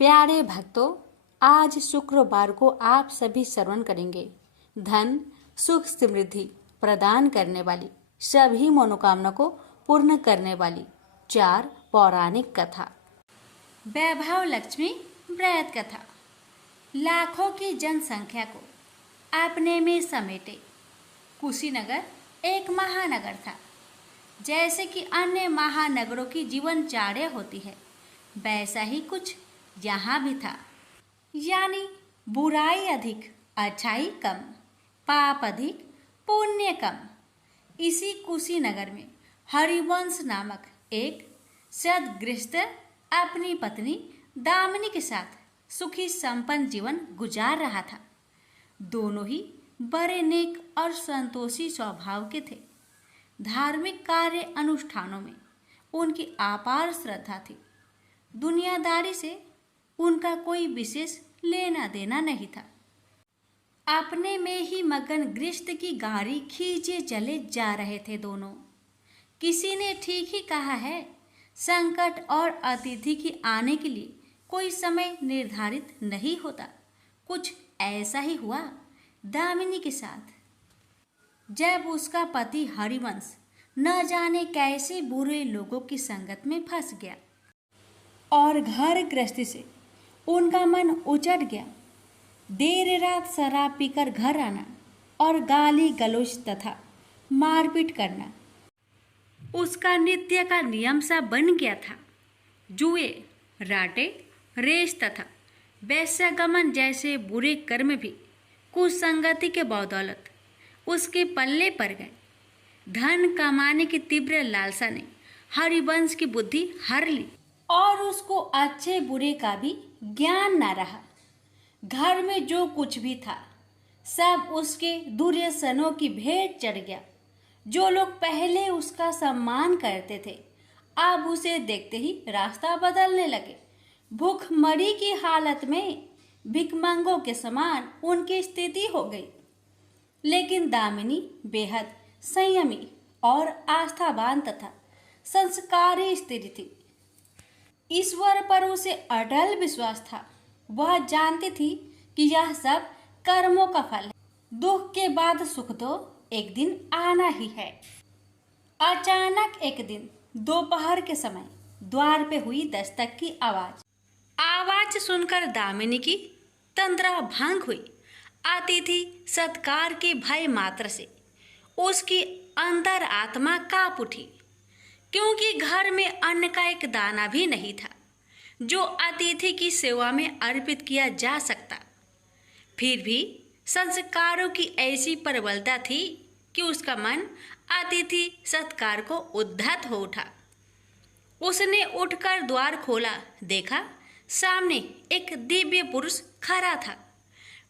प्यारे भक्तों, आज शुक्रवार को आप सभी श्रवण करेंगे धन सुख समृद्धि प्रदान करने वाली, सभी मनोकामना को पूर्ण करने वाली 4 पौराणिक कथा। वैभव लक्ष्मी व्रत कथा। लाखों की जनसंख्या को अपने में समेटे कुशीनगर एक महानगर था। जैसे कि अन्य महानगरों की जीवनचर्या होती है, वैसा ही कुछ यहाँ भी था। यानी बुराई अधिक, अच्छाई कम, पाप अधिक, पुण्य कम। इसी कुशीनगर में हरिवंश नामक एक सद्गृहस्थ अपनी पत्नी दामिनी के साथ सुखी संपन्न जीवन गुजार रहा था। दोनों ही बड़े नेक और संतोषी स्वभाव के थे। धार्मिक कार्य अनुष्ठानों में उनकी अपार श्रद्धा थी। दुनियादारी से उनका कोई विशेष लेना देना नहीं था। अपने में ही मगन गृहस्थ की गाड़ी खींचे चले जा रहे थे दोनों। किसी ने ठीक ही कहा है, संकट और अतिथि की आने के लिए कोई समय निर्धारित नहीं होता। कुछ ऐसा ही हुआ दामिनी के साथ। जब उसका पति हरिवंश न जाने कैसे बुरे लोगों की संगत में फंस गया और घर गृहस्थी से उनका मन उचट गया। देर रात शराब पीकर घर आना और गाली गलौज तथा मारपीट करना उसका नित्य का नियम सा बन गया था। जुए, राटे, रेस तथा वैश्यगमन जैसे बुरे कर्म भी कुसंगति के बदौलत उसके पल्ले पड़ गए। धन कमाने की तीव्र लालसा ने हरिवंश की बुद्धि हर ली और उसको अच्छे बुरे का भी ज्ञान न रहा। घर में जो कुछ भी था सब उसके दुर्व्यसनों की भेंट चढ़ गया। जो लोग पहले उसका सम्मान करते थे अब उसे देखते ही रास्ता बदलने लगे। भूखमरी की हालत में भिखमंगों के समान उनकी स्थिति हो गई। लेकिन दामिनी बेहद संयमी और आस्थावान तथा संस्कारी स्त्री थी। ईश्वर पर उसे अटल विश्वास था। वह जानती थी कि यह सब कर्मों का फल है। दुख के बाद सुख तो एक दिन आना ही है। अचानक एक दिन दोपहर के समय द्वार पे हुई दस्तक की आवाज सुनकर दामिनी की तंद्रा भंग हुई। अतिथि सत्कार के भय मात्र से उसकी अंतर आत्मा कांप उठी, क्योंकि घर में अन्न का एक दाना भी नहीं था जो अतिथि की सेवा में अर्पित किया जा सकता। फिर भी संस्कारों की ऐसी प्रबलता थी कि उसका मन अतिथि सत्कार को उद्धत हो उठा। उसने उठकर द्वार खोला, देखा सामने एक दिव्य पुरुष खड़ा था।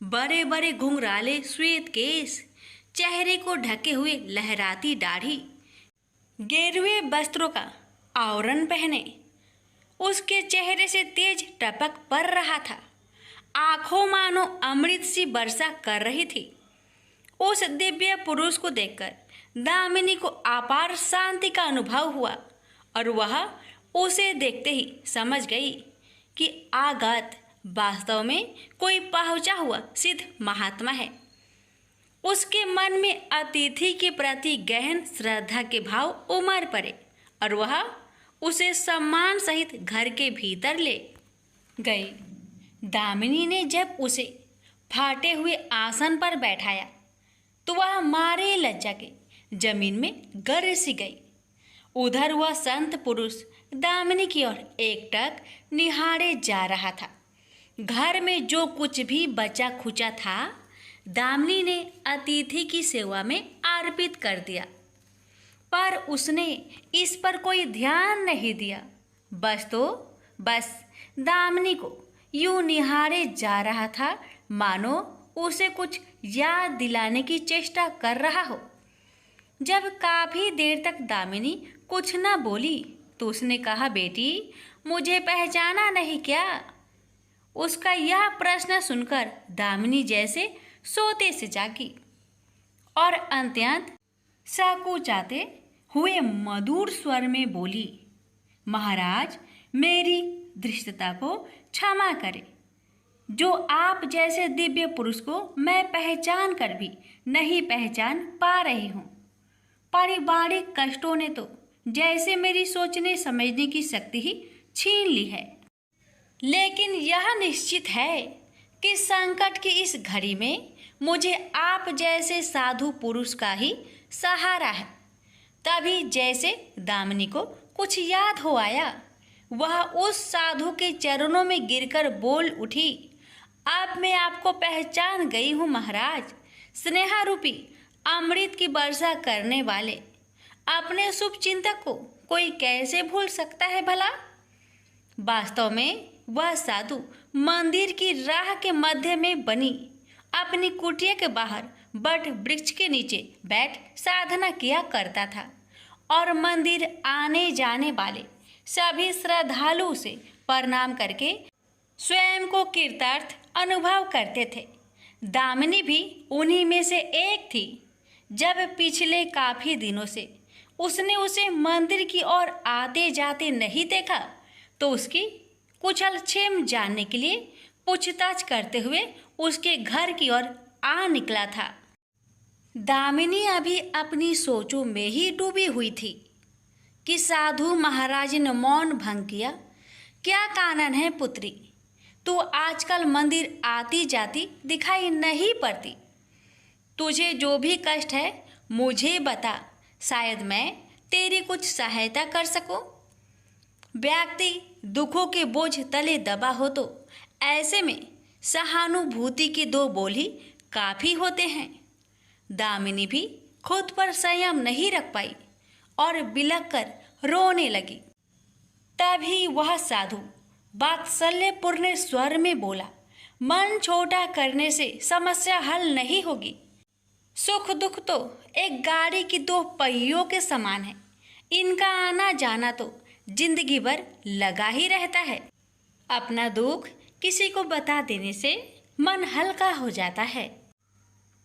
बड़े बड़े घुंघराले श्वेत केश, चेहरे को ढके हुए लहराती दाढ़ी, गेरुए वस्त्रों का आवरण पहने उसके चेहरे से तेज टपक पड़ रहा था। आंखों मानो अमृत सी वर्षा कर रही थी। उस दिव्य पुरुष को देखकर दामिनी को अपार शांति का अनुभव हुआ और वह उसे देखते ही समझ गई कि आगत वास्तव में कोई पहुंचा हुआ सिद्ध महात्मा है। उसके मन में अतिथि के प्रति गहन श्रद्धा के भाव उमड़ पड़े और वह उसे सम्मान सहित घर के भीतर ले गई। दामिनी ने जब उसे फाटे हुए आसन पर बैठाया तो वह मारे लज्जा के जमीन में गिर सी गई। उधर वह संत पुरुष दामिनी की ओर एकटक निहारे जा रहा था। घर में जो कुछ भी बचा खुचा था दामिनी ने अतिथि की सेवा में अर्पित कर दिया, पर उसने इस पर कोई ध्यान नहीं दिया। बस दामिनी को यूं निहारे जा रहा था मानो उसे कुछ याद दिलाने की चेष्टा कर रहा हो। जब काफी देर तक दामिनी कुछ न बोली तो उसने कहा, बेटी मुझे पहचाना नहीं क्या? उसका यह प्रश्न सुनकर दामिनी जैसे सोते से जागी और अत्यंत संकुचाते हुए मधुर स्वर में बोली, महाराज मेरी धृष्टता को क्षमा करें। जो आप जैसे दिव्य पुरुष को मैं पहचान कर भी नहीं पहचान पा रही हूँ। पारिवारिक कष्टों ने तो जैसे मेरी सोचने समझने की शक्ति ही छीन ली है। लेकिन यह निश्चित है कि संकट की इस घड़ी में मुझे आप जैसे साधु पुरुष का ही सहारा है। तभी जैसे दामिनी को कुछ याद हो आया, वह उस साधु के चरणों में गिरकर बोल उठी, अब मैं आपको पहचान गई हूँ महाराज। स्नेहा रूपी अमृत की वर्षा करने वाले अपने शुभ चिंतक को कोई कैसे भूल सकता है भला। वास्तव में वह साधु मंदिर की राह के मध्य में बनी अपनी कुटिया के बाहर बट वृक्ष के नीचे बैठ साधना किया करता था और मंदिर आने जाने वाले सभी श्रद्धालु से प्रणाम करके स्वयं को कृतार्थ अनुभव करते थे। दामिनी भी उन्हीं में से एक थी। जब पिछले काफी दिनों से उसने उसे मंदिर की ओर आते जाते नहीं देखा तो उसकी कुशल क्षेम जानने के लिए पूछताछ करते हुए उसके घर की ओर आ निकला था। दामिनी अभी अपनी सोचों में ही डूबी हुई थी कि साधु महाराज ने मौन भंग किया। क्या कारण है पुत्री, तू आजकल मंदिर आती जाती दिखाई नहीं पड़ती। तुझे जो भी कष्ट है मुझे बता, शायद मैं तेरी कुछ सहायता कर सकूं। व्यक्ति दुखों के बोझ तले दबा हो तो ऐसे में सहानुभूति के दो बोल ही काफी होते हैं। दामिनी भी खुद पर संयम नहीं रख पाई और बिलख कर रोने लगी। तभी वह साधु वात्सल्यपूर्ण स्वर में बोला, मन छोटा करने से समस्या हल नहीं होगी। सुख दुख तो एक गाड़ी की दो पहियों के समान है, इनका आना जाना तो जिंदगी भर लगा ही रहता है। अपना दुख किसी को बता देने से मन हल्का हो जाता है।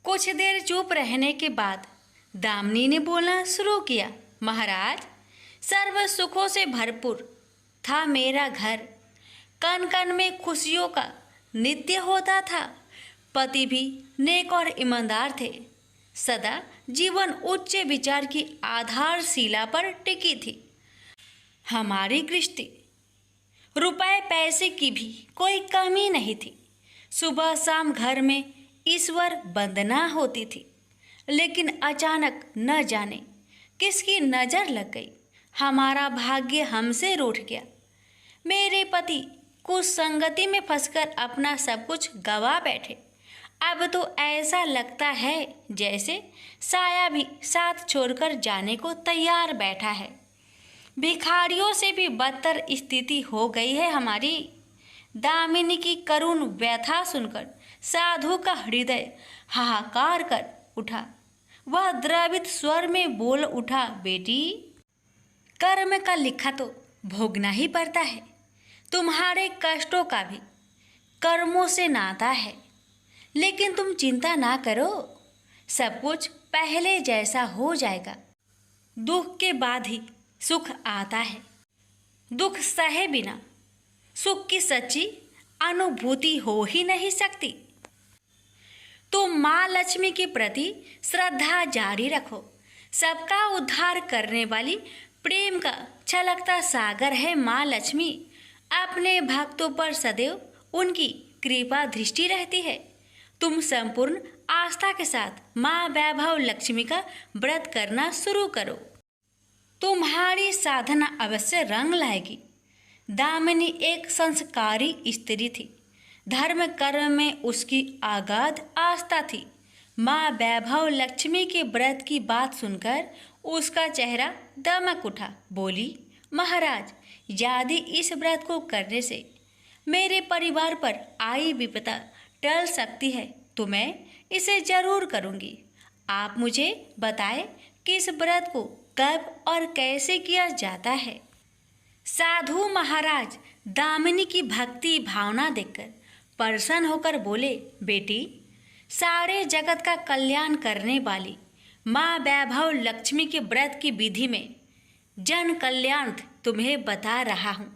कुछ देर चुप रहने के बाद दामिनी ने बोलना शुरू किया, महाराज, सर्व सुखों से भरपूर था मेरा घर। कण कण में खुशियों का नित्य होता था। पति भी नेक और ईमानदार थे। सदा जीवन उच्च विचार की आधारशिला पर टिकी थी। हमारी गृहस्थी रुपए पैसे की भी कोई कमी नहीं थी। सुबह शाम घर में ईश्वर वंदना होती थी। लेकिन अचानक न जाने किसकी नज़र लग गई, हमारा भाग्य हमसे रूठ गया। मेरे पति कुछ संगति में फंसकर अपना सब कुछ गवा बैठे। अब तो ऐसा लगता है जैसे साया भी साथ छोड़कर जाने को तैयार बैठा है। भिखारियों से भी बदतर स्थिति हो गई है हमारी। दामिनी की करुण व्यथा सुनकर साधु का हृदय हाहाकार कर उठा। वह द्रवित स्वर में बोल उठा, बेटी, कर्म का लिखा तो भोगना ही पड़ता है। तुम्हारे कष्टों का भी कर्मों से नाता है। लेकिन तुम चिंता ना करो, सब कुछ पहले जैसा हो जाएगा। दुख के बाद ही सुख आता है। दुख सहे बिना सुख की सच्ची अनुभूति हो ही नहीं सकती। तुम माँ लक्ष्मी के प्रति श्रद्धा जारी रखो। सबका उद्धार करने वाली प्रेम का छलकता सागर है माँ लक्ष्मी। अपने भक्तों पर सदैव उनकी कृपा दृष्टि रहती है। तुम संपूर्ण आस्था के साथ माँ वैभव लक्ष्मी का व्रत करना शुरू करो। तुम्हारी साधना अवश्य रंग लाएगी। दामिनी एक संस्कारी स्त्री थी। धर्म कर्म में उसकी अगाध आस्था थी। माँ वैभव लक्ष्मी के व्रत की बात सुनकर उसका चेहरा दमक उठा। बोली, महाराज, यदि इस व्रत को करने से मेरे परिवार पर आई विपदा टल सकती है तो मैं इसे जरूर करूँगी। आप मुझे बताएं कि इस व्रत को कब और कैसे किया जाता है। साधु महाराज दामिनी की भक्ति भावना देखकर प्रसन्न होकर बोले, बेटी, सारे जगत का कल्याण करने वाली माँ वैभव लक्ष्मी के व्रत की विधि में जन कल्याण तुम्हें बता रहा हूँ।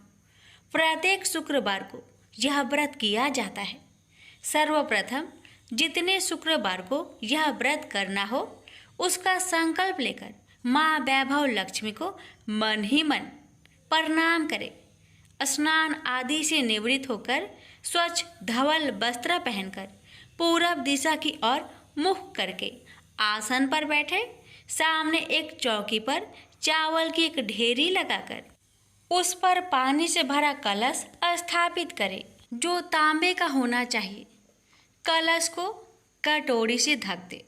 प्रत्येक शुक्रवार को यह व्रत किया जाता है। सर्वप्रथम जितने शुक्रवार को यह व्रत करना हो उसका संकल्प लेकर माँ वैभव लक्ष्मी को मन ही मन प्रणाम करें। स्नान आदि से निवृत्त होकर स्वच्छ धवल वस्त्र पहनकर पूरब दिशा की ओर मुख करके आसन पर बैठे। सामने एक चौकी पर चावल की एक ढेरी लगाकर उस पर पानी से भरा कलश स्थापित करें जो तांबे का होना चाहिए। कलश को कटोरी से ढक दे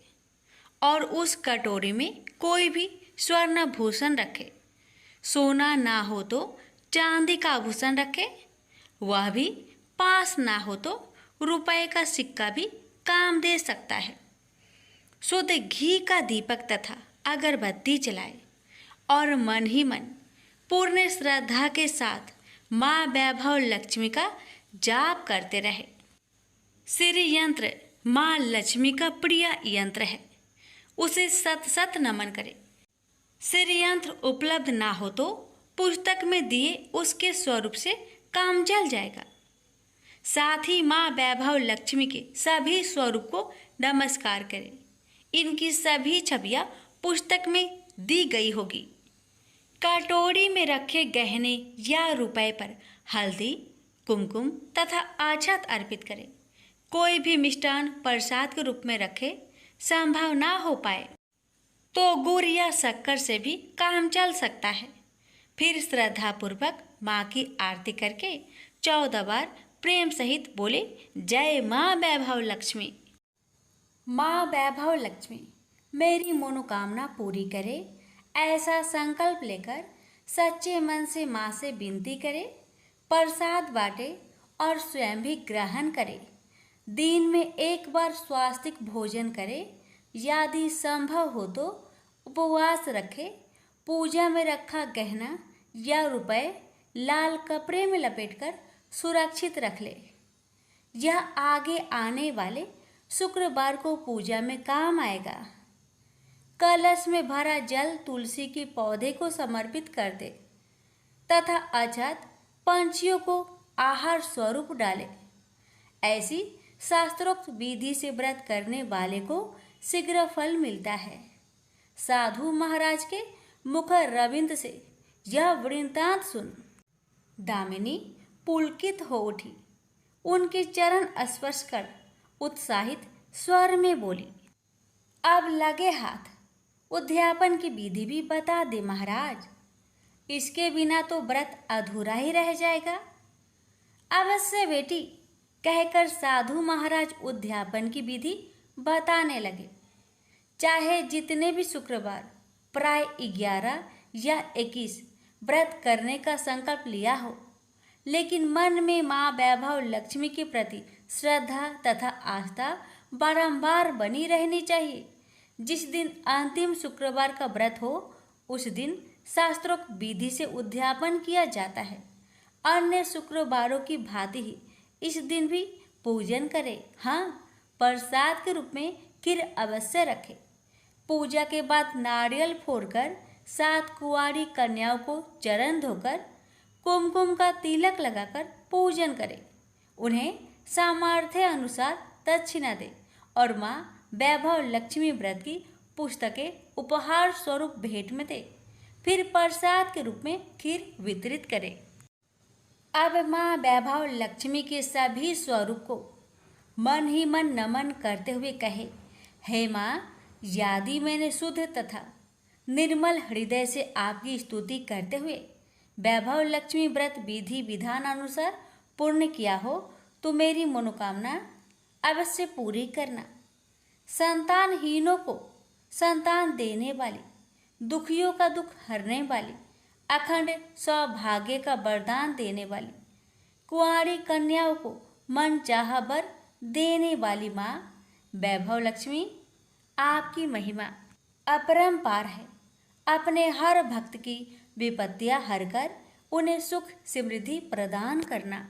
और उस कटोरी में कोई भी स्वर्ण भूषण रखे। सोना ना हो तो चांदी का आभूषण रखे, वह भी पास ना हो तो रुपए का सिक्का भी काम दे सकता है। शुद्ध घी का दीपक तथा अगरबत्ती जलाए और मन ही मन पूर्ण श्रद्धा के साथ माँ वैभव लक्ष्मी का जाप करते रहे। श्री यंत्र माँ लक्ष्मी का प्रिय यंत्र है, उसे सत सत नमन करें। श्री यंत्र उपलब्ध ना हो तो पुस्तक में दिए उसके स्वरूप से काम चल जाएगा। साथ ही माँ वैभव लक्ष्मी के सभी स्वरूप को नमस्कार करें। इनकी सभी छवियां पुस्तक में दी गई होगी। कटोरी में रखे गहने या रुपए पर हल्दी, कुमकुम तथा अक्षत अर्पित करें। कोई भी मिष्टान प्रसाद के रूप में रखे संभव ना हो पाए तो गुड़ या शक्कर से भी काम चल सकता है। फिर श्रद्धापूर्वक माँ की आरती करके 14 बार प्रेम सहित बोले, जय माँ वैभव लक्ष्मी। माँ वैभव लक्ष्मी मेरी मनोकामना पूरी करे, ऐसा संकल्प लेकर सच्चे मन से माँ से विनती करे। प्रसाद बांटे और स्वयं भी ग्रहण करे। दिन में एक बार स्वास्तिक भोजन करे। यदि संभव हो तो उपवास रखे। पूजा में रखा गहना या रुपए लाल कपड़े में लपेटकर सुरक्षित रख ले। यह आगे आने वाले शुक्रवार को पूजा में काम आएगा। कलश में भरा जल तुलसी के पौधे को समर्पित कर दे तथा अक्षत पंछियों को आहार स्वरूप डाले। ऐसी शास्त्रोक्त विधि से व्रत करने वाले को शीघ्र फल मिलता है। साधु महाराज के मुख रविंद से यह वृत्तांत सुन दामिनी पुलकित हो उठी। उनके चरण स्पर्श कर उत्साहित स्वर में बोली, अब लगे हाथ उद्यापन की विधि भी बता दे महाराज। इसके बिना तो व्रत अधूरा ही रह जाएगा। अवश्य बेटी, कहकर साधु महाराज उद्यापन की विधि बताने लगे। चाहे जितने भी शुक्रवार प्राय 11 या 21 व्रत करने का संकल्प लिया हो, लेकिन मन में माँ वैभव लक्ष्मी के प्रति श्रद्धा तथा आस्था बारंबार बनी रहनी चाहिए। जिस दिन अंतिम शुक्रवार का व्रत हो उस दिन शास्त्रोक्त विधि से उद्यापन किया जाता है। अन्य शुक्रवारों की भांति ही इस दिन भी पूजन करें। हाँ, प्रसाद के रूप में खीर अवश्य रखें। पूजा के बाद नारियल फोड़कर 7 कुंवारी कन्याओं को चरण धोकर कुमकुम का तिलक लगाकर पूजन करें। उन्हें सामर्थ्य अनुसार दक्षिणा दें और माँ वैभव लक्ष्मी व्रत की पुस्तकें उपहार स्वरूप भेंट में दें। फिर प्रसाद के रूप में खीर वितरित करें। अब माँ वैभव लक्ष्मी के सभी स्वरूप को मन ही मन नमन करते हुए कहे, हे माँ, यदि मैंने शुद्ध तथा निर्मल हृदय से आपकी स्तुति करते हुए वैभव लक्ष्मी व्रत विधि विधान अनुसार पूर्ण किया हो तो मेरी मनोकामना अवश्य पूरी करना। संतानहीनों को संतान देने वाली, दुखियों का दुख हरने वाली, अखंड सौभाग्य का वरदान देने वाली, कुंवारी कन्याओं को मन चाहा वर देने वाली माँ वैभव लक्ष्मी, आपकी महिमा अपरंपार है। अपने हर भक्त की विपत्तियां हरकर उन्हें सुख समृद्धि प्रदान करना।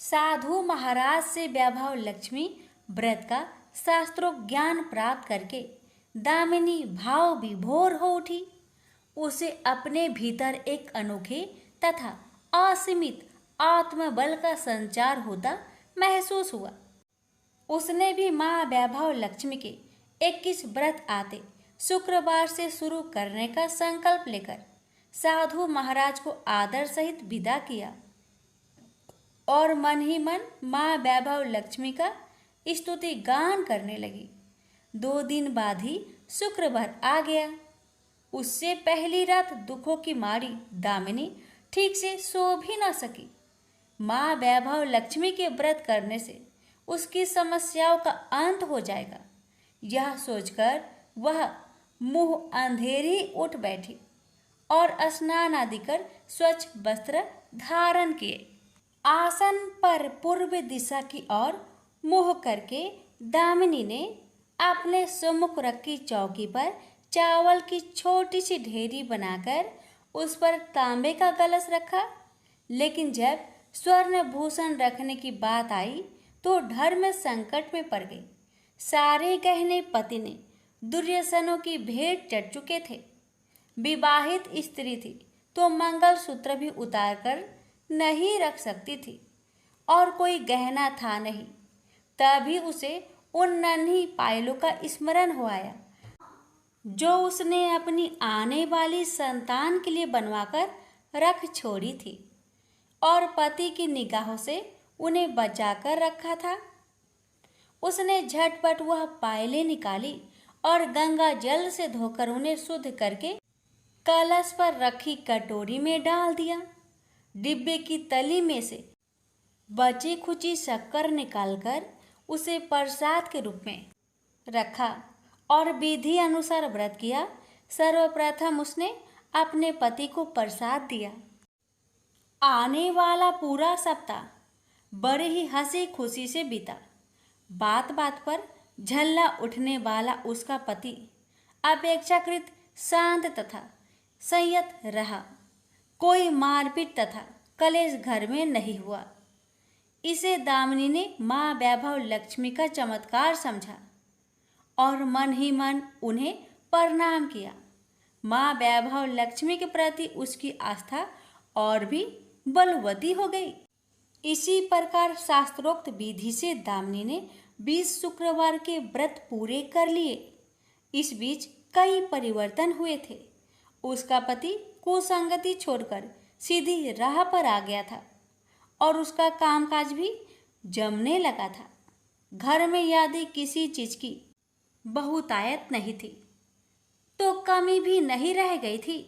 साधु महाराज से वैभव लक्ष्मी व्रत का शास्त्रों ज्ञान प्राप्त करके दामिनी भाव विभोर हो उठी। उसे अपने भीतर एक अनोखे तथा असीमित आत्मबल का संचार होता महसूस हुआ। उसने भी माँ वैभव लक्ष्मी के 21 व्रत आते शुक्रवार से शुरू करने का संकल्प लेकर साधु महाराज को आदर सहित विदा किया और मन ही मन माँ वैभव लक्ष्मी का स्तुति गान करने लगी। 2 दिन बाद ही शुक्रवार आ गया। उससे पहली रात दुखों की मारी दामिनी ठीक से सो भी न सकी। माँ वैभव लक्ष्मी के व्रत करने से उसकी समस्याओं का अंत हो जाएगा, यह सोचकर वह मुंह अंधेरी उठ बैठी और स्नान आदि कर स्वच्छ वस्त्र धारण किए। आसन पर पूर्व दिशा की ओर मुंह करके दामिनी ने अपने सम्मुख रखी चौकी पर चावल की छोटी सी ढेरी बनाकर उस पर तांबे का कलश रखा। लेकिन जब स्वर्ण भूषण रखने की बात आई तो धर्म संकट में पड़ गई। सारे गहने पति ने दुर्योधनों की भेंट चढ़ चुके थे। विवाहित स्त्री थी तो मंगलसूत्र भी उतार कर नहीं रख सकती थी और कोई गहना था नहीं। तभी उसे उन नन्ही पायलों का स्मरण हो आया जो उसने अपनी आने वाली संतान के लिए बनवाकर रख छोड़ी थी और पति की निगाहों से उन्हें बचाकर रखा था। उसने झटपट वह पायलें निकाली और गंगा जल से धोकर उन्हें शुद्ध करके कलश पर रखी कटोरी में डाल दिया। डिब्बे की तली में से बची खुची शक्कर निकालकर उसे प्रसाद के रूप में रखा और विधि अनुसार व्रत किया। सर्वप्रथम उसने अपने पति को प्रसाद दिया। आने वाला पूरा सप्ताह बड़े ही हंसी खुशी से बीता। बात बात पर झल्ला उठने वाला उसका पति अपेक्षाकृत शांत तथा संयत रहा। कोई मारपीट तथा कलेश घर में नहीं हुआ। इसे दामिनी ने माँ वैभव लक्ष्मी का चमत्कार समझा और मन ही मन उन्हें प्रणाम किया। माँ वैभव लक्ष्मी के प्रति उसकी आस्था और भी बलवती हो गई। इसी प्रकार शास्त्रोक्त विधि से दामिनी ने 20 शुक्रवार के व्रत पूरे कर लिए। इस बीच कई परिवर्तन हुए थे। उसका पति कुसंगति छोड़कर सीधी राह पर आ गया था और उसका कामकाज भी जमने लगा था। घर में यदि किसी चीज की बहुतायत नहीं थी तो कमी भी नहीं रह गई थी।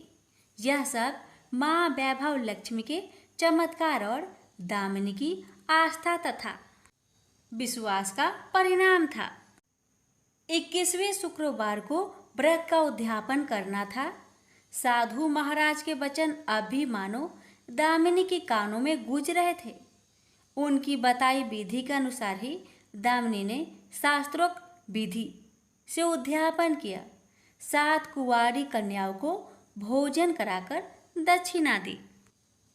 यह सब माँ वैभव लक्ष्मी के चमत्कार और दामिनी की आस्था तथा विश्वास का परिणाम था। 21वें शुक्रवार को व्रत का उद्यापन करना था। साधु महाराज के वचन अब भी मानो दामिनी के कानों में गूंज रहे थे। उनकी बताई विधि के अनुसार ही दामिनी ने शास्त्रोक्त विधि से उद्यापन किया। 7 कुंवारी कन्याओं को भोजन कराकर दक्षिणा दी।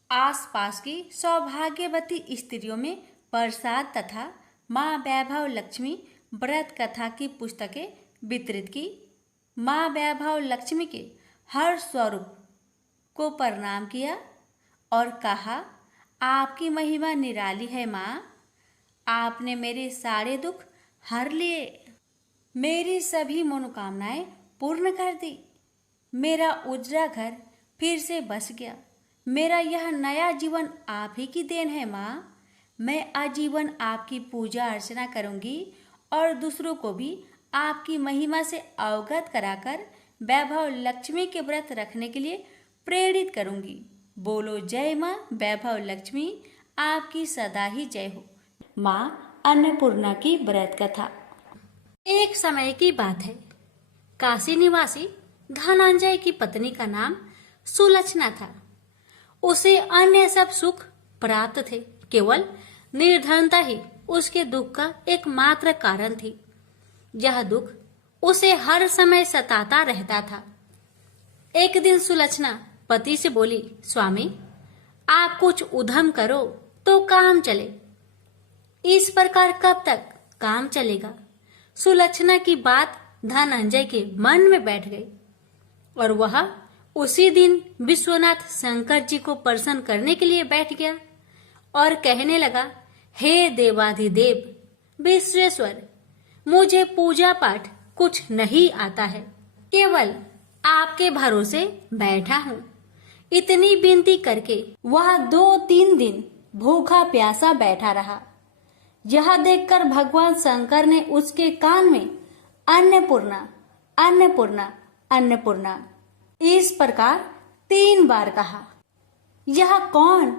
आसपास की सौभाग्यवती स्त्रियों में प्रसाद तथा माँ वैभव लक्ष्मी व्रत कथा की पुस्तकें वितरित की। माँ वैभव लक्ष्मी के हर स्वरूप को प्रणाम किया और कहा, आपकी महिमा निराली है माँ। आपने मेरे सारे दुख हर लिए, मेरी सभी मनोकामनाएं पूर्ण कर दी। मेरा उजड़ा घर फिर से बस गया। मेरा यह नया जीवन आप ही की देन है माँ। मैं आजीवन आपकी पूजा अर्चना करूंगी और दूसरों को भी आपकी महिमा से अवगत कराकर वैभव लक्ष्मी के व्रत रखने के लिए प्रेरित करूंगी। बोलो जय माँ वैभव लक्ष्मी, आपकी सदा ही जय हो। माँ अन्नपूर्णा की व्रत कथा। एक समय की बात है। काशी निवासी धनंजय की पत्नी का नाम सुलक्षणा था। उसे अन्य सब सुख प्राप्त थे, केवल निर्धनता ही उसके दुख का एकमात्र कारण थी। यह दुख उसे हर समय सताता रहता था। एक दिन सुलक्षणा पति से बोली, स्वामी आप कुछ उद्यम करो तो काम चले। इस प्रकार कब तक काम चलेगा? सुलक्षणा की बात धनंजय के मन में बैठ गई और वह उसी दिन विश्वनाथ शंकर जी को प्रसन्न करने के लिए बैठ गया और कहने लगा, हे देवाधिदेव विश्वेश्वर, मुझे पूजा पाठ कुछ नहीं आता है, केवल आपके भरोसे बैठा हूँ। इतनी विनती करके वह 2-3 दिन भूखा प्यासा बैठा रहा। यह देखकर भगवान शंकर ने उसके कान में अन्नपूर्णा अन्नपूर्णा अन्नपूर्णा इस प्रकार 3 बार कहा। यह कौन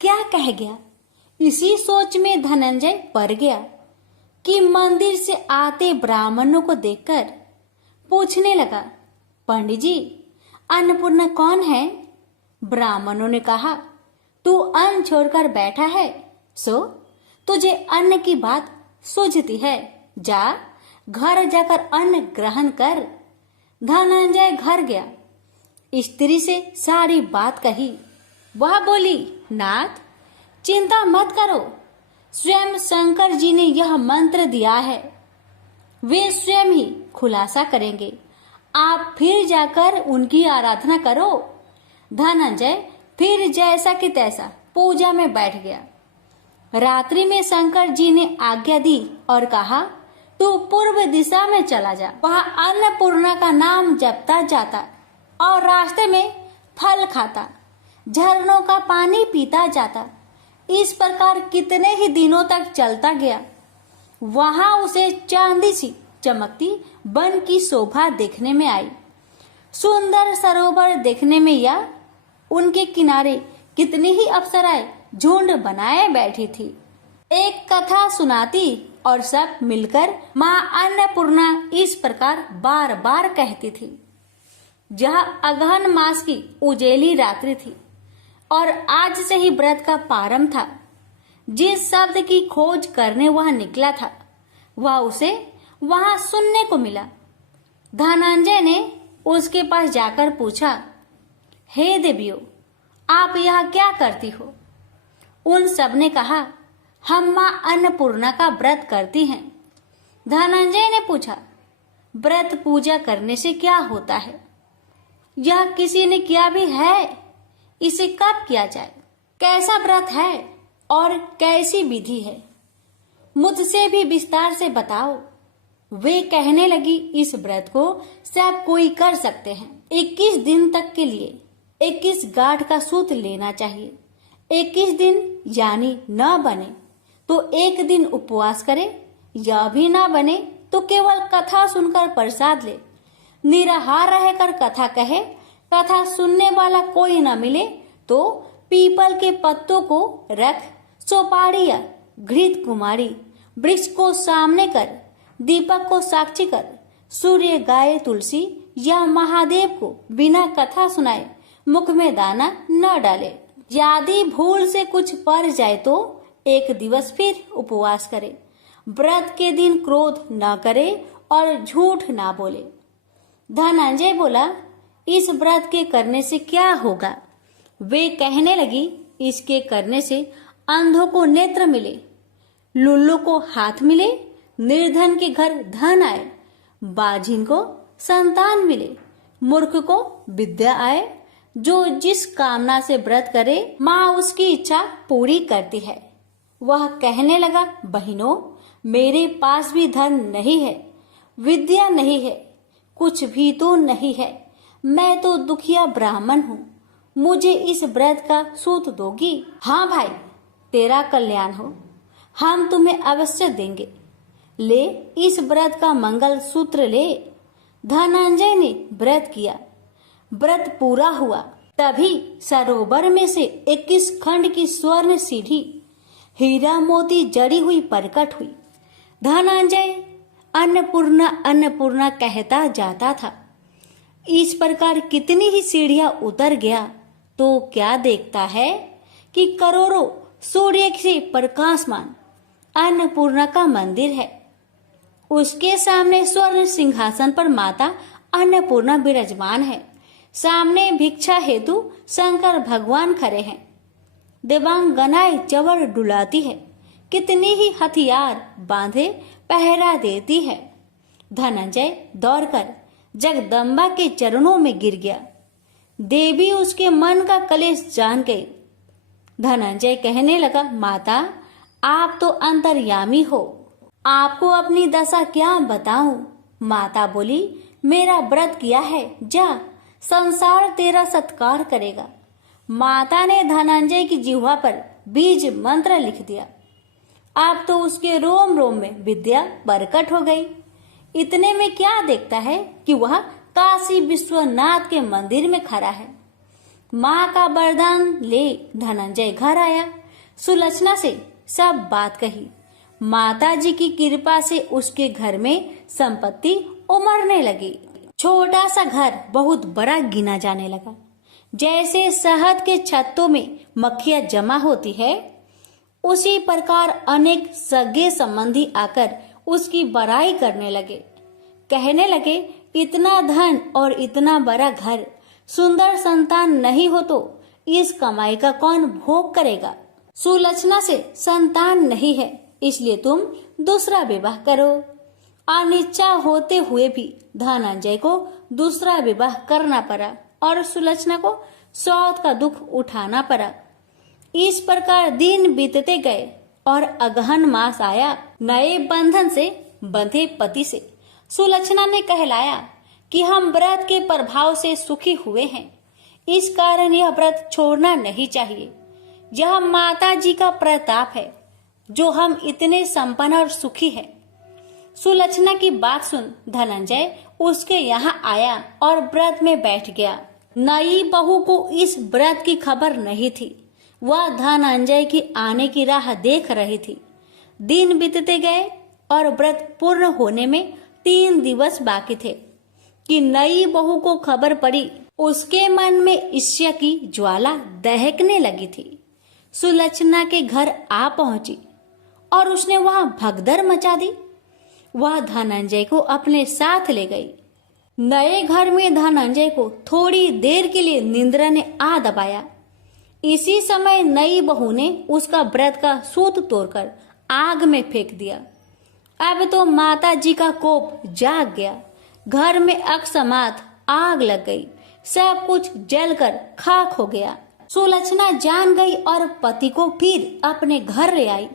क्या कह गया? इसी सोच में धनंजय पड़ गया कि मंदिर से आते ब्राह्मणों को देखकर पूछने लगा, पंडित जी, अन्नपूर्णा कौन है? ब्राह्मणों ने कहा, तू अन्न छोड़कर बैठा है, सो तुझे अन्न की बात सूझती है, जा घर जाकर अन्न ग्रहण कर। धनंजय घर गया, स्त्री से सारी बात कही। वह बोली, नाथ चिंता मत करो, स्वयं शंकर जी ने यह मंत्र दिया है, वे स्वयं ही खुलासा करेंगे, आप फिर जाकर उनकी आराधना करो। धनंजय फिर जैसा कि तैसा पूजा में बैठ गया। रात्रि में शंकर जी ने आज्ञा दी और कहा, तू पूर्व दिशा में चला जा, वहां अन्नपूर्णा का नाम जपता जाता और रास्ते में फल खाता, झरनों का पानी पीता जाता। इस प्रकार कितने ही दिनों तक चलता गया। वहां उसे चांदी सी चमकती वन की शोभा देखने में आई। सुंदर सरोवर देखने में या उनके किनारे कितनी ही अप्सराएं झुंड बनाए बैठी थी। एक कथा सुनाती और सब मिलकर माँ अन्नपूर्णा इस प्रकार बार बार कहती थी। जहाँ अगहन मास की उजेली रात्रि थी और आज से ही व्रत का प्रारंभ था। जिस शब्द की खोज करने वह निकला था वह उसे वहां सुनने को मिला। धनंजय ने उसके पास जाकर पूछा, हे देवियों, आप यहाँ क्या करती हो? उन सब ने कहा, हम माँ अन्नपूर्णा का व्रत करती हैं। धनंजय ने पूछा, व्रत पूजा करने से क्या होता है? यह किसी ने किया भी है? इसे कब किया जाए? कैसा व्रत है और कैसी विधि है? मुझसे भी विस्तार से बताओ। वे कहने लगी, इस व्रत को सब कोई कर सकते हैं। 21 दिन तक के लिए 21 गांठ का सूत लेना चाहिए। 21 दिन यानी न बने तो एक दिन उपवास करे, या भी ना बने तो केवल कथा सुनकर प्रसाद ले। निराहार रहकर कथा कहे, कथा सुनने वाला कोई न मिले तो पीपल के पत्तों को रख, सुपारी या घृत कुमारी वृक्ष को सामने कर, दीपक को साक्षी कर, सूर्य गाय तुलसी या महादेव को बिना कथा सुनाए मुख में दाना न डाले। यदि भूल से कुछ पड़ जाए तो एक दिवस फिर उपवास करे। व्रत के दिन क्रोध न करे और झूठ ना बोले। धनंजय बोला, इस व्रत के करने से क्या होगा? वे कहने लगी, इसके करने से अंधों को नेत्र मिले, लुल्लू को हाथ मिले, निर्धन के घर धन आए, बाझिन को संतान मिले, मूर्ख को विद्या आए। जो जिस कामना से व्रत करे माँ उसकी इच्छा पूरी करती है। वह कहने लगा, बहनों, मेरे पास भी धन नहीं है, विद्या नहीं है, कुछ भी तो नहीं है। मैं तो दुखिया ब्राह्मण हूँ, मुझे इस व्रत का सूत दोगी? हाँ भाई, तेरा कल्याण हो, हम तुम्हें अवश्य देंगे। ले इस व्रत का मंगल सूत्र ले। धनंजय ने व्रत किया। व्रत पूरा हुआ तभी सरोवर में से 21 खंड की स्वर्ण सीढ़ी हीरा मोती जड़ी हुई प्रकट हुई। धनंजय अन्नपूर्णा अन्नपूर्णा कहता जाता था। इस प्रकार कितनी ही सीढ़ियां उतर गया तो क्या देखता है कि करोड़ों सूर्य से प्रकाशमान अन्नपूर्णा का मंदिर है। उसके सामने स्वर्ण सिंहासन पर माता अन्नपूर्णा विराजमान है। सामने भिक्षा हेतु शंकर भगवान खड़े हैं। देवांगनाएं चवर डुलाती है, कितनी ही हथियार बांधे पहरा देती है। धनंजय दौड़कर जगदम्बा के चरणों में गिर गया। देवी उसके मन का कलेश जान गई। धनंजय कहने लगा, माता आप तो अंतर्यामी हो, आपको अपनी दशा क्या बताऊं। माता बोली, मेरा व्रत किया है, जा संसार तेरा सत्कार करेगा। माता ने धनंजय की जिह्वा पर बीज मंत्र लिख दिया। अब तो उसके रोम रोम में विद्या प्रकट हो गई। इतने में क्या देखता है कि वह काशी विश्वनाथ के मंदिर में खड़ा है। माँ का वरदान ले धनंजय घर आया, सुलक्षणा से सब बात कही। माता जी की कृपा से उसके घर में संपत्ति उमड़ने लगी। छोटा सा घर बहुत बड़ा गिना जाने लगा। जैसे शहद के छत्तों में मक्खियां जमा होती है, उसी प्रकार अनेक सगे संबंधी आकर उसकी बड़ाई करने लगे। कहने लगे, इतना धन और इतना बड़ा घर, सुंदर संतान नहीं हो तो इस कमाई का कौन भोग करेगा। सुलक्षणा से संतान नहीं है, इसलिए तुम दूसरा विवाह करो। अनिच्छा होते हुए भी धनंजय को दूसरा विवाह करना पड़ा और सुलक्षणा को सौत का दुख उठाना पड़ा। इस प्रकार दिन बीतते गए और अगहन मास आया। नए बंधन से बंधे पति से सुलक्षणा ने कहलाया कि हम व्रत के प्रभाव से सुखी हुए हैं, इस कारण यह व्रत छोड़ना नहीं चाहिए। यह माता जी का प्रताप है जो हम इतने संपन्न और सुखी हैं। सुलक्षणा की बात सुन धनंजय उसके यहाँ आया और व्रत में बैठ गया। नई बहू को इस व्रत की खबर नहीं थी। वह धनंजय की आने की राह देख रही थी। दिन बीतते गए और व्रत पूर्ण होने में 3 दिवस बाकी थे कि नई बहू को खबर पड़ी। उसके मन में ईर्ष्या की ज्वाला दहकने लगी थी। सुलक्षणा के घर आ पहुंची और उसने वहां भगदड़ मचा दी। वह धनंजय को अपने साथ ले गई। नए घर में धनंजय को थोड़ी देर के लिए निंद्रा ने आ दबाया। इसी समय नई बहू ने उसका व्रत का सूत तोड़कर आग में फेंक दिया। अब तो माता जी का कोप जाग गया। घर में अकस्मात आग लग गई। सब कुछ जलकर खाक हो गया। सुलक्षणा जान गई और पति को फिर अपने घर ले आई।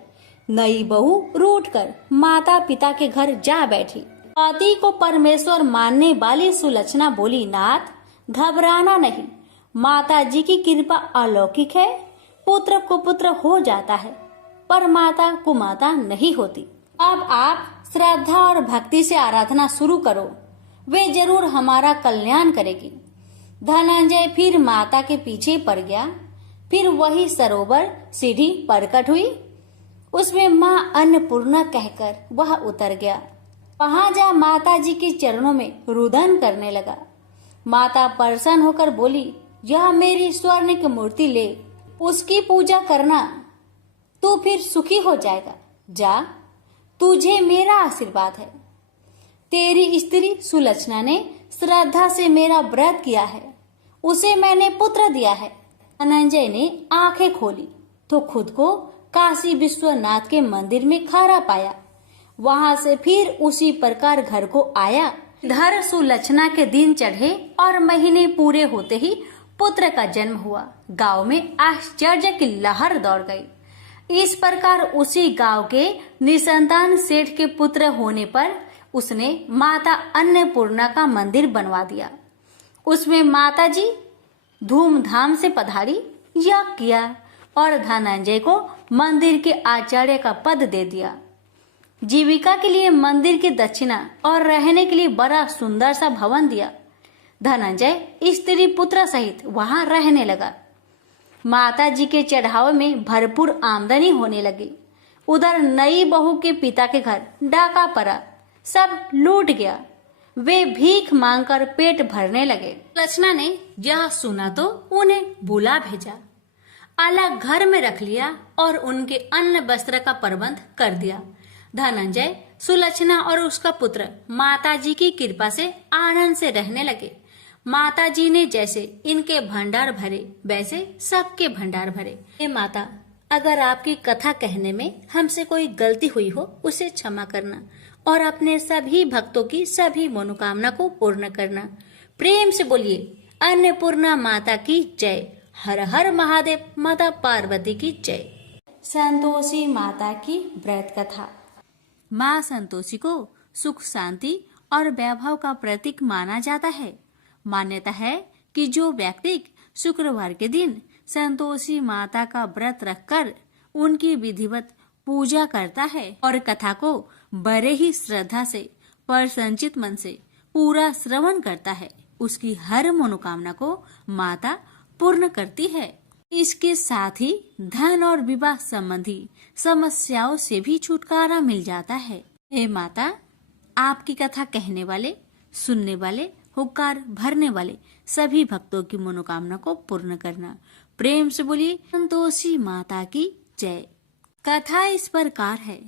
नई बहू रूठ कर माता पिता के घर जा बैठी। पति को परमेश्वर मानने वाली सुलक्षणा बोली, नाथ घबराना नहीं, माता जी की कृपा अलौकिक है। पुत्र कुपुत्र हो जाता है पर माता कुमाता नहीं होती। अब आप श्रद्धा और भक्ति से आराधना शुरू करो, वे जरूर हमारा कल्याण करेगी। धनंजय फिर माता के पीछे पड़ गया। फिर वही सरोवर सीढ़ी प्रकट हुई। उसमें माँ अन्नपूर्णा कहकर वह उतर गया। वहां जा माता जी के चरणों में रुदन करने लगा। माता प्रसन्न होकर बोली, यह मेरी स्वर्ण की मूर्ति ले, उसकी पूजा करना, तू फिर सुखी हो जाएगा। जा, तुझे मेरा आशीर्वाद है। तेरी स्त्री सुलक्षणा ने श्रद्धा से मेरा व्रत किया है, उसे मैंने पुत्र दिया है। धनंजय ने आंखें खोली तो खुद को काशी विश्वनाथ के मंदिर में खड़ा पाया। वहां से फिर उसी प्रकार घर को आया। इधर सुलक्षणा के दिन चढ़े और महीने पूरे होते ही पुत्र का जन्म हुआ। गांव में आश्चर्य की लहर दौड़ गई। इस प्रकार उसी गांव के निसंतान सेठ के पुत्र होने पर उसने माता अन्नपूर्णा का मंदिर बनवा दिया। उसमें माता जी धूमधाम से पधारी, यज्ञ किया और धनंजय को मंदिर के आचार्य का पद दे दिया। जीविका के लिए मंदिर की दक्षिणा और रहने के लिए बड़ा सुंदर सा भवन दिया। धनंजय स्त्री पुत्र सहित वहां रहने लगा। माता जी के चढ़ावे में भरपूर आमदनी होने लगी। उधर नई बहू के पिता के घर डाका पड़ा, सब लूट गया। वे भीख मांगकर पेट भरने लगे। सुलक्षणा ने यह सुना तो उन्हें बुला भेजा, अलग घर में रख लिया और उनके अन्न वस्त्र का प्रबंध कर दिया। धनंजय, सुलक्षणा और उसका पुत्र माता जी की कृपा से आनंद से रहने लगे। माता जी ने जैसे इनके भंडार भरे वैसे सबके भंडार भरे। हे माता, अगर आपकी कथा कहने में हमसे कोई गलती हुई हो उसे क्षमा करना और अपने सभी भक्तों की सभी मनोकामना को पूर्ण करना। प्रेम से बोलिए अन्नपूर्णा माता की जय। हर हर महादेव, माता पार्वती की जय। संतोषी माता की व्रत कथा। माँ संतोषी को सुख, शांति और वैभव का प्रतीक माना जाता है। मान्यता है कि जो व्यक्ति शुक्रवार के दिन संतोषी माता का व्रत रखकर उनकी विधिवत पूजा करता है और कथा को बड़े ही श्रद्धा से प्रसन्नचित मन से पूरा श्रवण करता है, उसकी हर मनोकामना को माता पूर्ण करती है। इसके साथ ही धन और विवाह संबंधी समस्याओं से भी छुटकारा मिल जाता है। हे माता, आपकी कथा कहने वाले, सुनने वाले, हुक्कार भरने वाले सभी भक्तों की मनोकामना को पूर्ण करना। प्रेम से बोलिए संतोषी माता की जय। कथा इस प्रकार है।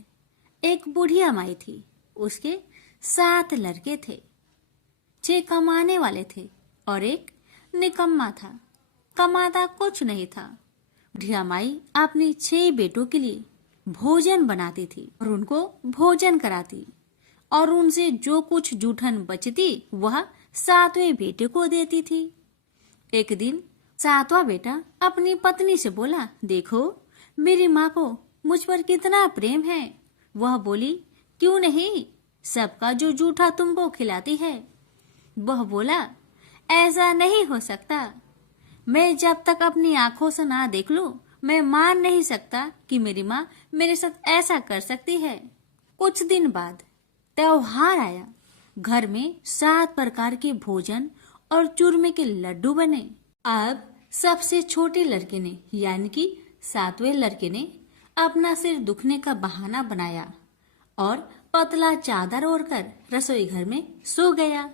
एक बुढ़िया माई थी, उसके 7 लड़के थे। 6 कमाने वाले थे और एक निकम्मा था, कमाता कुछ नहीं था। बुढ़िया माई अपने 6 बेटों के लिए भोजन बनाती थी और उनको भोजन कराती और उनसे जो कुछ जूठन बचती वह 7वें बेटे को देती थी। एक दिन 7वां बेटा अपनी पत्नी से बोला, देखो मेरी माँ को मुझ पर कितना प्रेम है। वह बोली, क्यों नहीं, सबका जो जूठा तुमको खिलाती है। वह बोला, ऐसा नहीं हो सकता। मैं जब तक अपनी आंखों से ना देख लूं, मैं मान नहीं सकता कि मेरी माँ मेरे साथ ऐसा कर सकती है। कुछ दिन बाद त्योहार आया। घर में 7 प्रकार के भोजन और चूरमे के लड्डू बने। अब सबसे छोटे लड़के ने यानी कि 7वें लड़के ने अपना सिर दुखने का बहाना बनाया और पतला चादर ओढ़कर रसोई घर में सो गया,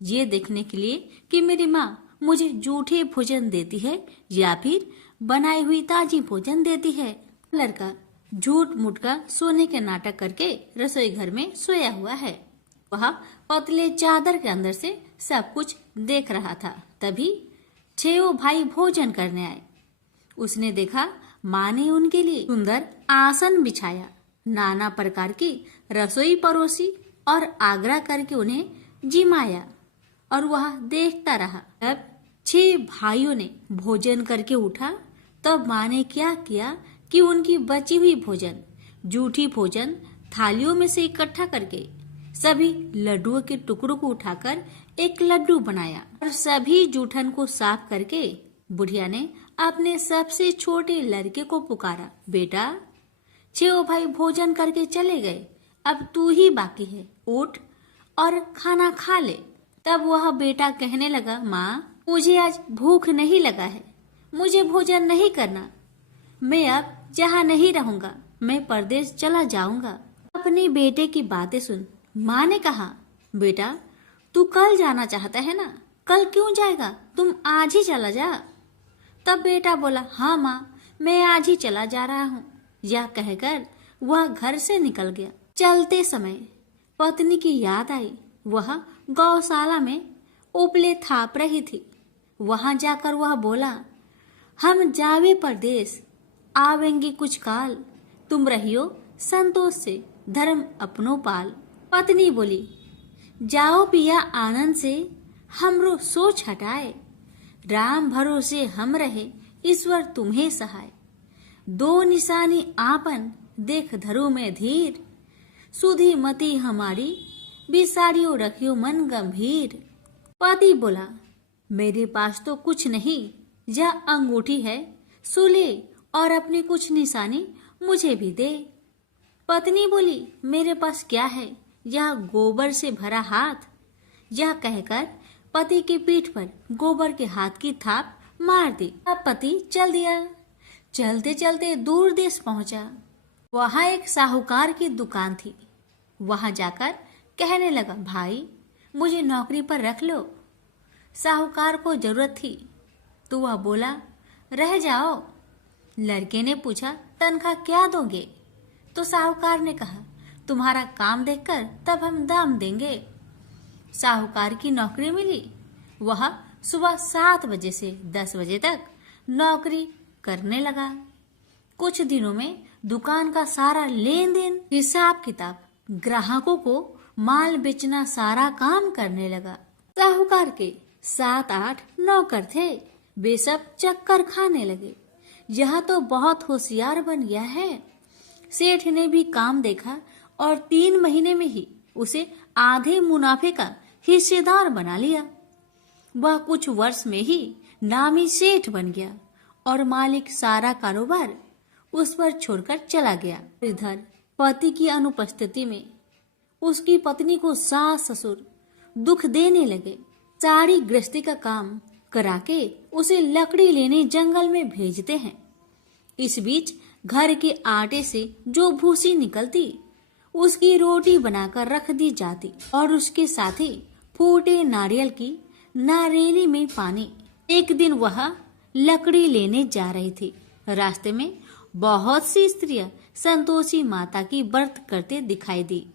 ये देखने के लिए कि मेरी माँ मुझे जूठे भोजन देती है या फिर बनाई हुई ताजी भोजन देती है। लड़का झूठ मूठ का सोने के नाटक करके रसोई घर में सोया हुआ है। वह पतले चादर के अंदर से सब कुछ देख रहा था। तभी 6 भाई भोजन करने आए। उसने देखा माँ ने उनके लिए सुंदर आसन बिछाया, नाना प्रकार की रसोई परोसी और आग्रह करके उन्हें जिमाया और वह देखता रहा। तब 6 भाइयों ने भोजन करके उठा। तब माँ ने क्या किया कि उनकी बची हुई भोजन, जूठी भोजन थालियों में से इकट्ठा करके सभी लड्डुओं के टुकड़ों को उठाकर एक लड्डू बनाया और सभी जूठन को साफ करके बुढ़िया ने अपने सबसे छोटे लड़के को पुकारा, बेटा 6 भाई भोजन करके चले गए, अब तू ही बाकी है, उठ और खाना खा ले। तब वह बेटा कहने लगा, माँ मुझे आज भूख नहीं लगा है, मुझे भोजन नहीं करना, मैं अब जहाँ नहीं रहूंगा, मैं परदेश चला जाऊंगा। अपने बेटे की बातें सुन माँ ने कहा, बेटा तू कल जाना चाहता है ना, कल क्यों जाएगा, तुम आज ही चला जा। तब बेटा बोला, हाँ माँ मैं आज ही चला जा रहा हूँ। यह कहकर वह घर से निकल गया। चलते समय पत्नी की याद आई। वह गौशाला में उपले थाप रही थी। वहां जाकर वह बोला, हम जावे परदेश, आवेंगे कुछ काल, तुम रहियो संतोष से, धर्म अपनो पाल। पत्नी बोली, जाओ पिया आनंद से, हमरो सोच हटाए, राम भरोसे हम रहे, ईश्वर तुम्हें सहाय। 2 निशानी आपन, देख धरो में धीर, सुधी मती हमारी, बिसारियो रखियो मन गंभीर। पति बोला, मेरे पास तो कुछ नहीं, यह अंगूठी है, सुले और अपनी कुछ निशानी मुझे भी दे। पत्नी बोली, मेरे पास क्या है, यह गोबर से भरा हाथ। यह कहकर पति की पीठ पर गोबर के हाथ की थाप मार दी। अब पति चल दिया। चलते चलते दूर देश पहुंचा। वहां एक साहूकार की दुकान थी। वहां जाकर कहने लगा, भाई मुझे नौकरी पर रख लो। साहूकार को जरूरत थी तो वह बोला, रह जाओ। लड़के ने पूछा, तनख्वाह क्या दोगे? तो साहूकार ने कहा, तुम्हारा काम देखकर तब हम दाम देंगे। साहूकार की नौकरी मिली। वह सुबह 7 बजे से 10 बजे तक नौकरी करने लगा। कुछ दिनों में दुकान का सारा लेन देन, हिसाब किताब, ग्राहकों को माल बेचना, सारा काम करने लगा। साहूकार के 7-8 नौकर थे। वे सब चक्कर खाने लगे। यह तो बहुत होशियार बन गया है। सेठ ने भी काम देखा और 3 महीने में ही उसे आधे मुनाफे का हिस्सेदार बना लिया। वह कुछ वर्ष में ही नामी सेठ बन गया और मालिक सारा कारोबार उस पर छोड़कर चला गया। इधर पति की अनुपस्थिति में उसकी पत्नी को सास ससुर दुख देने लगे। सारी गृहस्थी का काम करा के उसे लकड़ी लेने जंगल में भेजते हैं। इस बीच घर के आटे से जो भूसी निकलती उसकी रोटी बनाकर रख दी जाती और उसके साथ ही फूटे नारियल की नारेली में पानी। एक दिन वह लकड़ी लेने जा रही थी। रास्ते में बहुत सी स्त्रियां संतोषी माता की व्रत करते दिखाई दी।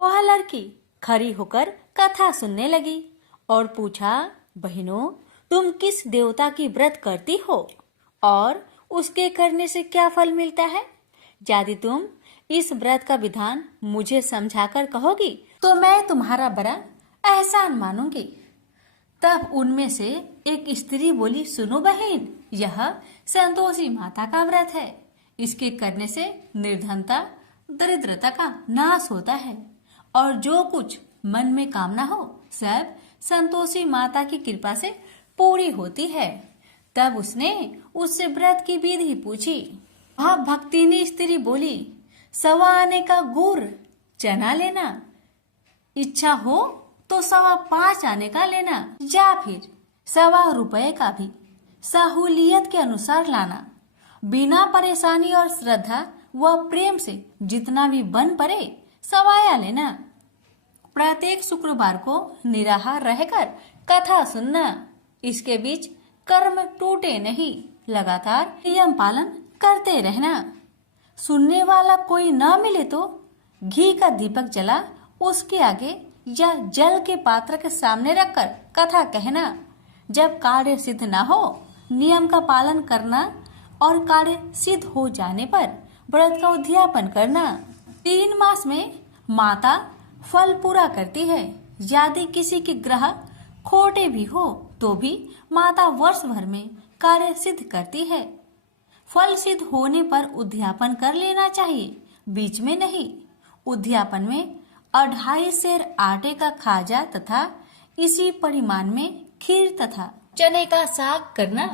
वह लड़की खड़ी होकर कथा सुनने लगी और पूछा, बहनों, तुम किस देवता की व्रत करती हो और उसके करने से क्या फल मिलता है? यदि तुम इस व्रत का विधान मुझे समझाकर कहोगी तो मैं तुम्हारा बड़ा एहसान मानूंगी। तब उनमें से एक स्त्री बोली, सुनो बहन, यह संतोषी माता का व्रत है। इसके करने से निर्धनता दरिद्रता का नाश होता है और जो कुछ मन में कामना हो सब संतोषी माता की कृपा से पूरी होती है। तब उसने उससे व्रत की विधि पूछी। वह भक्तिनी स्त्री बोली, 1.25 आने का गुड़ चना लेना, इच्छा हो तो 5.25 आने का लेना या फिर 1.25 रुपए का भी सहूलियत के अनुसार लाना। बिना परेशानी और श्रद्धा व प्रेम से जितना भी बन पड़े सवाया लेना। प्रत्येक शुक्रवार को निराहार रहकर कथा सुनना। इसके बीच कर्म टूटे नहीं, लगातार नियम पालन करते रहना। सुनने वाला कोई न मिले तो घी का दीपक जला उसके आगे या जल के पात्र के सामने रखकर कथा कहना। जब कार्य सिद्ध न हो नियम का पालन करना और कार्य सिद्ध हो जाने पर व्रत का उद्यापन करना। 3 मास में माता फल पूरा करती है। यदि किसी के ग्रह खोटे भी हो तो भी माता वर्ष भर में कार्य सिद्ध करती है। फल सिद्ध होने पर उद्यापन कर लेना चाहिए, बीच में नहीं। उद्यापन में 2.5 सेर आटे का खाजा तथा इसी परिमाण में खीर तथा चने का साग करना।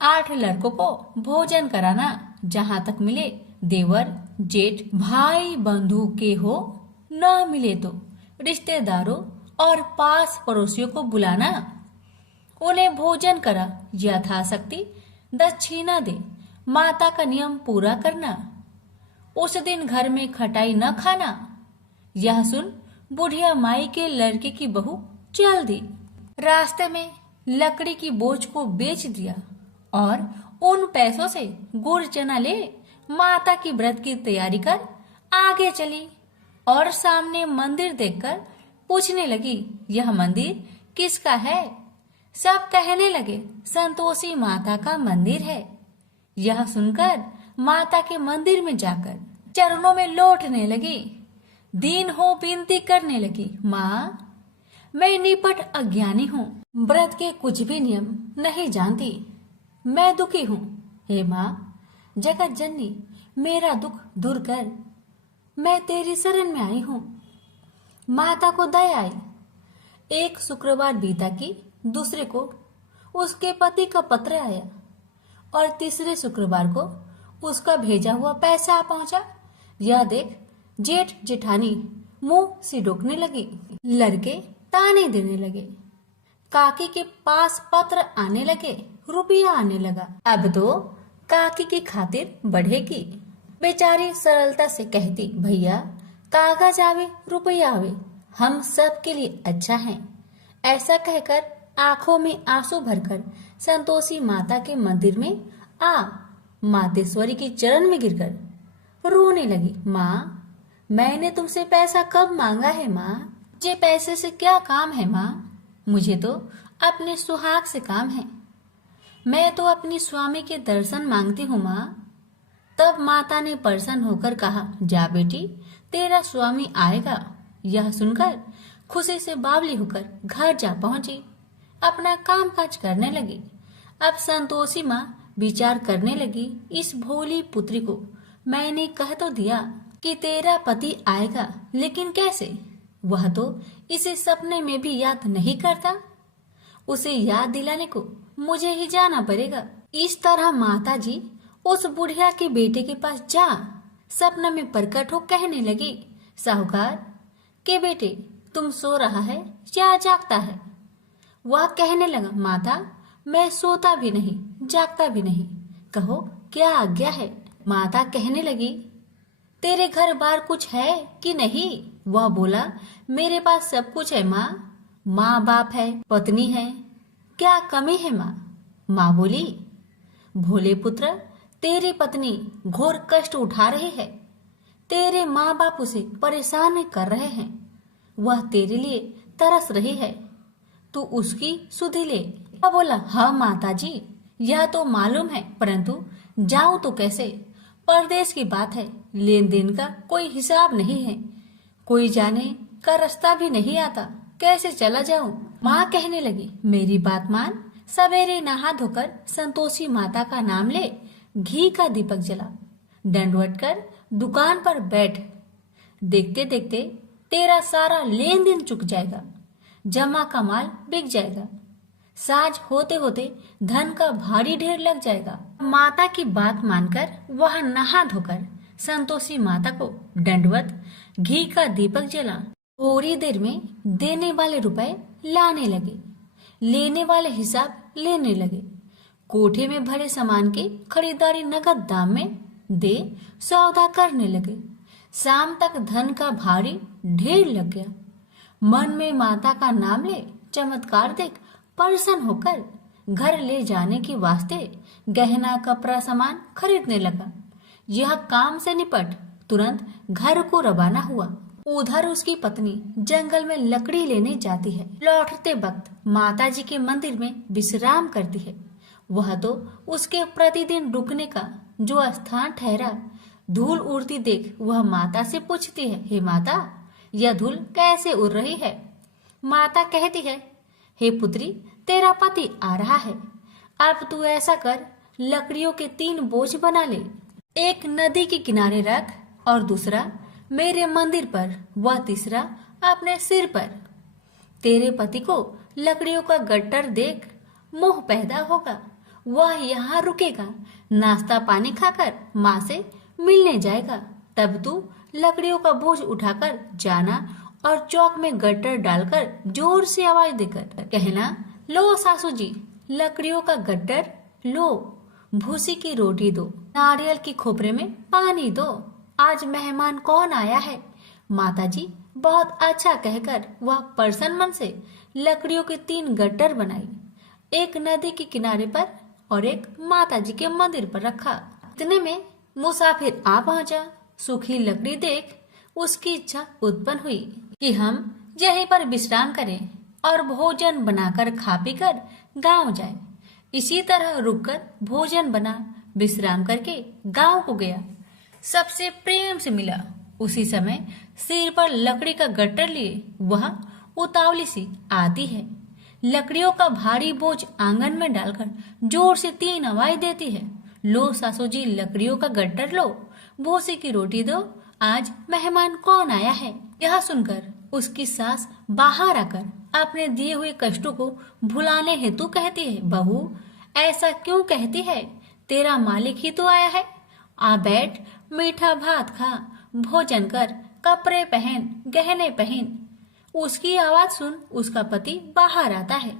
8 लड़कों को भोजन कराना। जहाँ तक मिले देवर जेठ भाई बंधु के हो, न मिले तो रिश्तेदारों और पास पड़ोसियों को बुलाना। उन्हें भोजन करा यथाशक्ति दक्षिणा दे। माता का नियम पूरा करना। उस दिन घर में खटाई न खाना। यह सुन बुढ़िया माई के लड़के की बहू चल दी। रास्ते में लकड़ी की बोझ को बेच दिया और उन पैसों से गुड़ चना ले माता की व्रत की तैयारी कर आगे चली और सामने मंदिर देखकर पूछने लगी, यह मंदिर किसका है? सब कहने लगे, संतोषी माता का मंदिर है। यह सुनकर माता के मंदिर में जाकर चरणों में लौटने लगी। दीन हो विनती करने लगी, माँ, मैं निपट अज्ञानी हूँ, व्रत के कुछ भी नियम नहीं जानती, मैं दुखी हूँ। हे माँ, जगत जननी, मेरा दुख दूर कर, मैं तेरी शरण में आई हूँ। माता को दया आई। एक शुक्रवार बीता कि दूसरे को उसके पति का पत्र आया और तीसरे शुक्रवार को उसका भेजा हुआ पैसा आ पहुंचा। यह देख जेठ जेठानी मुंह सिडोकने लगी। लड़के ताने देने लगे। काकी के पास पत्र आने लगे, रुपया आने लगा। अब तो काकी की खातिर बढ़ेगी। बेचारी सरलता से कहती, भैया कागज आवे रुपया आवे, हम सब के लिए अच्छा है। ऐसा कहकर आंखों में आंसू भरकर संतोषी माता के मंदिर में आ मातेश्वरी के चरण में गिरकर रोने लगी। माँ, मैंने तुमसे पैसा कब मांगा है माँ? मुझे पैसे से क्या काम है माँ? मुझे तो अपने सुहाग से काम है। मैं तो अपनी स्वामी के दर्शन मांगती हूँ माँ। तब माता ने प्रसन्न होकर कहा, जा बेटी, तेरा स्वामी आएगा। यह सुनकर खुशी से बावली होकर घर जा पहुंची। अपना काम काज करने लगी। अब संतोषी माँ विचार करने लगी, इस भोली पुत्री को मैंने कह तो दिया कि तेरा पति आएगा, लेकिन कैसे? वह तो इसे सपने में भी याद नहीं करता। उसे याद दिलाने को मुझे ही जाना पड़ेगा। इस तरह माता जी उस बुढ़िया के बेटे के पास जा सपना में प्रकट हो कहने लगी, साहूकार के बेटे, तुम सो रहा है या जागता है? वह कहने लगा, माता मैं सोता भी नहीं जागता भी नहीं, कहो क्या आज्ञा है? माता कहने लगी, तेरे घर बार कुछ है कि नहीं? वह बोला, मेरे पास सब कुछ है माँ, माँ बाप है, पत्नी है, क्या कमी है माँ? माँ बोली, भोले पुत्र, तेरी पत्नी घोर कष्ट उठा रही है, तेरे माँ बाप उसे परेशान कर रहे हैं, वह तेरे लिए तरस रही है, तू उसकी सुधि ले। वह बोला, हाँ माता जी, यह तो मालूम है, परंतु जाऊं तो कैसे? परदेश की बात है, लेन देन का कोई हिसाब नहीं है, कोई जाने का रास्ता भी नहीं आता, कैसे चला जाऊं? माँ कहने लगी, मेरी बात मान, सवेरे नहा धोकर संतोषी माता का नाम ले, घी का दीपक जला, दंडवत कर दुकान पर बैठ, देखते देखते तेरा सारा लेन देन चुक जाएगा, जमा का माल बिक जाएगा, साज होते होते धन का भारी ढेर लग जाएगा। माता की बात मानकर वह नहा धोकर संतोषी माता को दंडवत घी का दीपक जला, थोड़ी देर में देने वाले रुपए लाने लगे, लेने वाले हिसाब लेने लगे, कोठे में भरे सामान की खरीदारी नगद दाम में दे सौदा करने लगे। शाम तक धन का भारी ढेर लग गया। मन में माता का नाम ले चमत्कार देख प्रसन्न होकर घर ले जाने के वास्ते गहना कपड़ा सामान खरीदने लगा। यह काम से निपट तुरंत घर को रवाना हुआ। उधर उसकी पत्नी जंगल में लकड़ी लेने जाती है। लौटते वक्त माता जी के मंदिर में विश्राम करती है। वह तो उसके प्रतिदिन रुकने का जो स्थान ठहरा। धूल उड़ती देख वह माता से पूछती है, हे माता, यह धूल कैसे उड़ रही है? माता कहती है, हे पुत्री, तेरा पति आ रहा है, अब तू ऐसा कर, लकड़ियों के 3 बोझ बना ले, एक नदी के किनारे रख और दूसरा मेरे मंदिर पर, वह तीसरा अपने सिर पर। तेरे पति को लकड़ियों का गट्टर देख मोह पैदा होगा, वह यहाँ रुकेगा, नाश्ता पानी खाकर माँ से मिलने जाएगा, तब तू लकड़ियों का बोझ उठाकर जाना और चौक में गट्टर डालकर जोर से आवाज देकर कहना, लो सासू जी, लकड़ियों का गट्टर लो, भूसी की रोटी दो, नारियल की खोपरे में पानी दो, आज मेहमान कौन आया है? माता जी बहुत अच्छा कहकर वह प्रसन्न मन से लकड़ियों के 3 गट्टर बनाई, एक नदी के किनारे पर और एक माता जी के मंदिर पर रखा। इतने में मुसाफिर आ पहुंचा। सूखी लकड़ी देख उसकी इच्छा उत्पन्न हुई कि हम यहीं पर विश्राम करें और भोजन बनाकर खा पी कर गाँव जाए। इसी तरह रुककर भोजन बना, विश्राम करके गांव को गया, सबसे प्रेम से मिला। उसी समय सिर पर लकड़ी का गट्टर लिए वह उतावली सी आती है, लकड़ियों का भारी बोझ आंगन में डालकर जोर से 3 आवाज देती है, लो सासू जी, लकड़ियों का गट्टर लो, भूसी की रोटी दो, आज मेहमान कौन आया है? यह सुनकर उसकी सास बाहर आकर अपने दिए हुए कष्टों को भुलाने हेतु कहती है, बहू ऐसा क्यों कहती है? तेरा मालिक ही तो आया है, आ बैठ, मीठा भात खा, भोजन कर, कपड़े पहन, गहने पहन। उसकी आवाज सुन उसका पति बाहर आता है,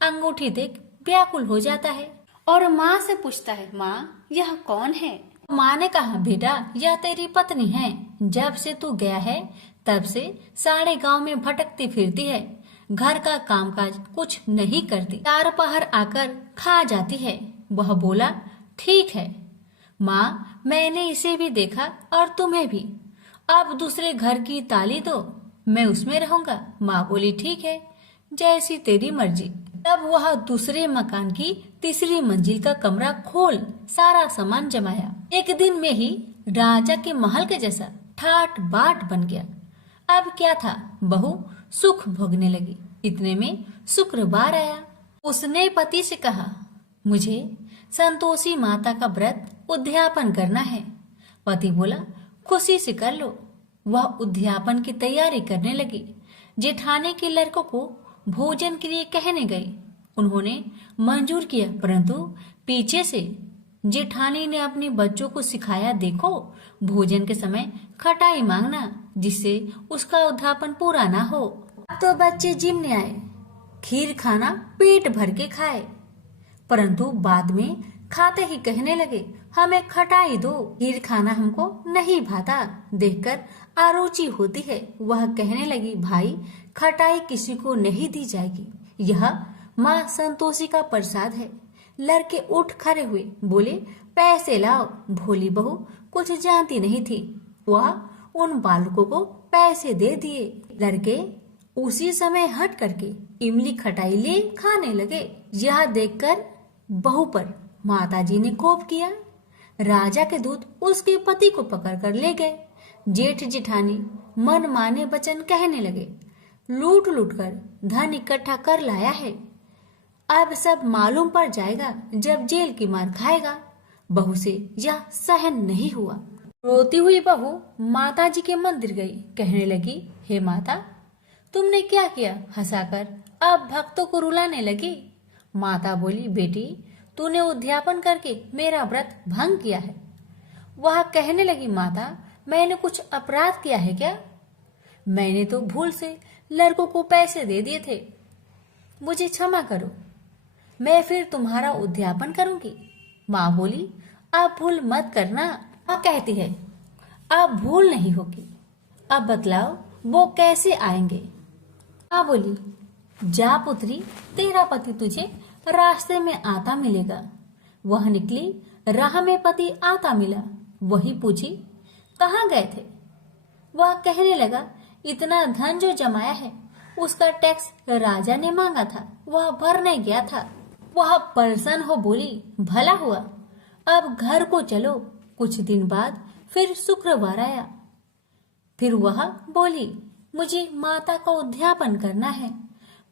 अंगूठी देख व्याकुल हो जाता है और माँ से पूछता है, माँ यह कौन है? माँ ने कहा, बेटा यह तेरी पत्नी है, जब से तू गया है तब से सारे गांव में भटकती फिरती है, घर का कामकाज कुछ नहीं करती, 4 पहर आकर खा जाती है। वह बोला, ठीक है माँ, मैंने इसे भी देखा और तुम्हें भी, अब दूसरे घर की ताली दो, मैं उसमें रहूंगा। माँ बोली, ठीक है, जैसी तेरी मर्जी। तब वह दूसरे मकान की 3री मंजिल का कमरा खोल सारा सामान जमाया। एक दिन में ही राजा के महल के जैसा ठाट बाट बन गया। अब क्या था, बहू सुख भोगने लगी। इतने में शुक्रवार आया। उसने पति से कहा, मुझे संतोषी माता का व्रत उद्यापन करना है। पति बोला, खुशी से कर लो। वह उद्यापन की तैयारी करने लगी। जेठानी के लड़कों को भोजन के लिए कहने गई। उन्होंने मंजूर किया, परंतु पीछे से जेठानी ने अपने बच्चों को सिखाया, देखो भोजन के समय खटाई मांगना, जिससे उसका उद्यापन पूरा ना हो। अब तो बच्चे जिमने आए, खीर खाना पेट भर के खाए, परंतु बाद में खाते ही कहने लगे, हमें खटाई दो, खीर खाना हमको नहीं भाता। देखकर आरुचि होती है। वह कहने लगी, भाई खटाई किसी को नहीं दी जाएगी, यह माँ संतोषी का प्रसाद है। लड़के उठ खड़े हुए, बोले, पैसे लाओ। भोली बहू कुछ जानती नहीं थी, वह उन बालकों को पैसे दे दिए। लड़के उसी समय हट करके इमली खटाई ले खाने लगे। यह देखकर बहू पर माताजी ने कोप किया। राजा के दूत उसके पति को पकड़कर ले गए। जेठ जेठानी मन माने वचन कहने लगे, लूट लूट कर धन इकट्ठा कर लाया है, अब सब मालूम पड़ जाएगा जब जेल की मार खाएगा। बहू से यह सहन नहीं हुआ। रोती हुई बहू माताजी के मंदिर गई। कहने लगी, हे माता, तुमने क्या किया? हंसाकर अब भक्तों को रुलाने लगी। माता बोली, बेटी तूने उद्यापन करके मेरा व्रत भंग किया है। वह कहने लगी, माता मैंने कुछ अपराध किया है क्या? मैंने तो भूल से लड़कों को पैसे दे दिए थे, मुझे क्षमा करो, मैं फिर तुम्हारा उद्यापन करूंगी। माँ बोली, अब भूल मत करना। माँ कहती है, अब भूल नहीं होगी, अब बतलाओ वो कैसे आएंगे? माँ बोली, जा पुत्री, तेरा पति तुझे रास्ते में आता मिलेगा। वह निकली, राह में पति आता मिला। वही पूछी, कहाँ गए थे? वह कहने लगा, इतना धन जो जमाया है उसका टैक्स राजा ने मांगा था, वह भरने गया था। वह प्रसन्न हो बोली, भला हुआ, अब घर को चलो। कुछ दिन बाद फिर शुक्रवार आया। फिर वह बोली, मुझे माता का उद्यापन करना है।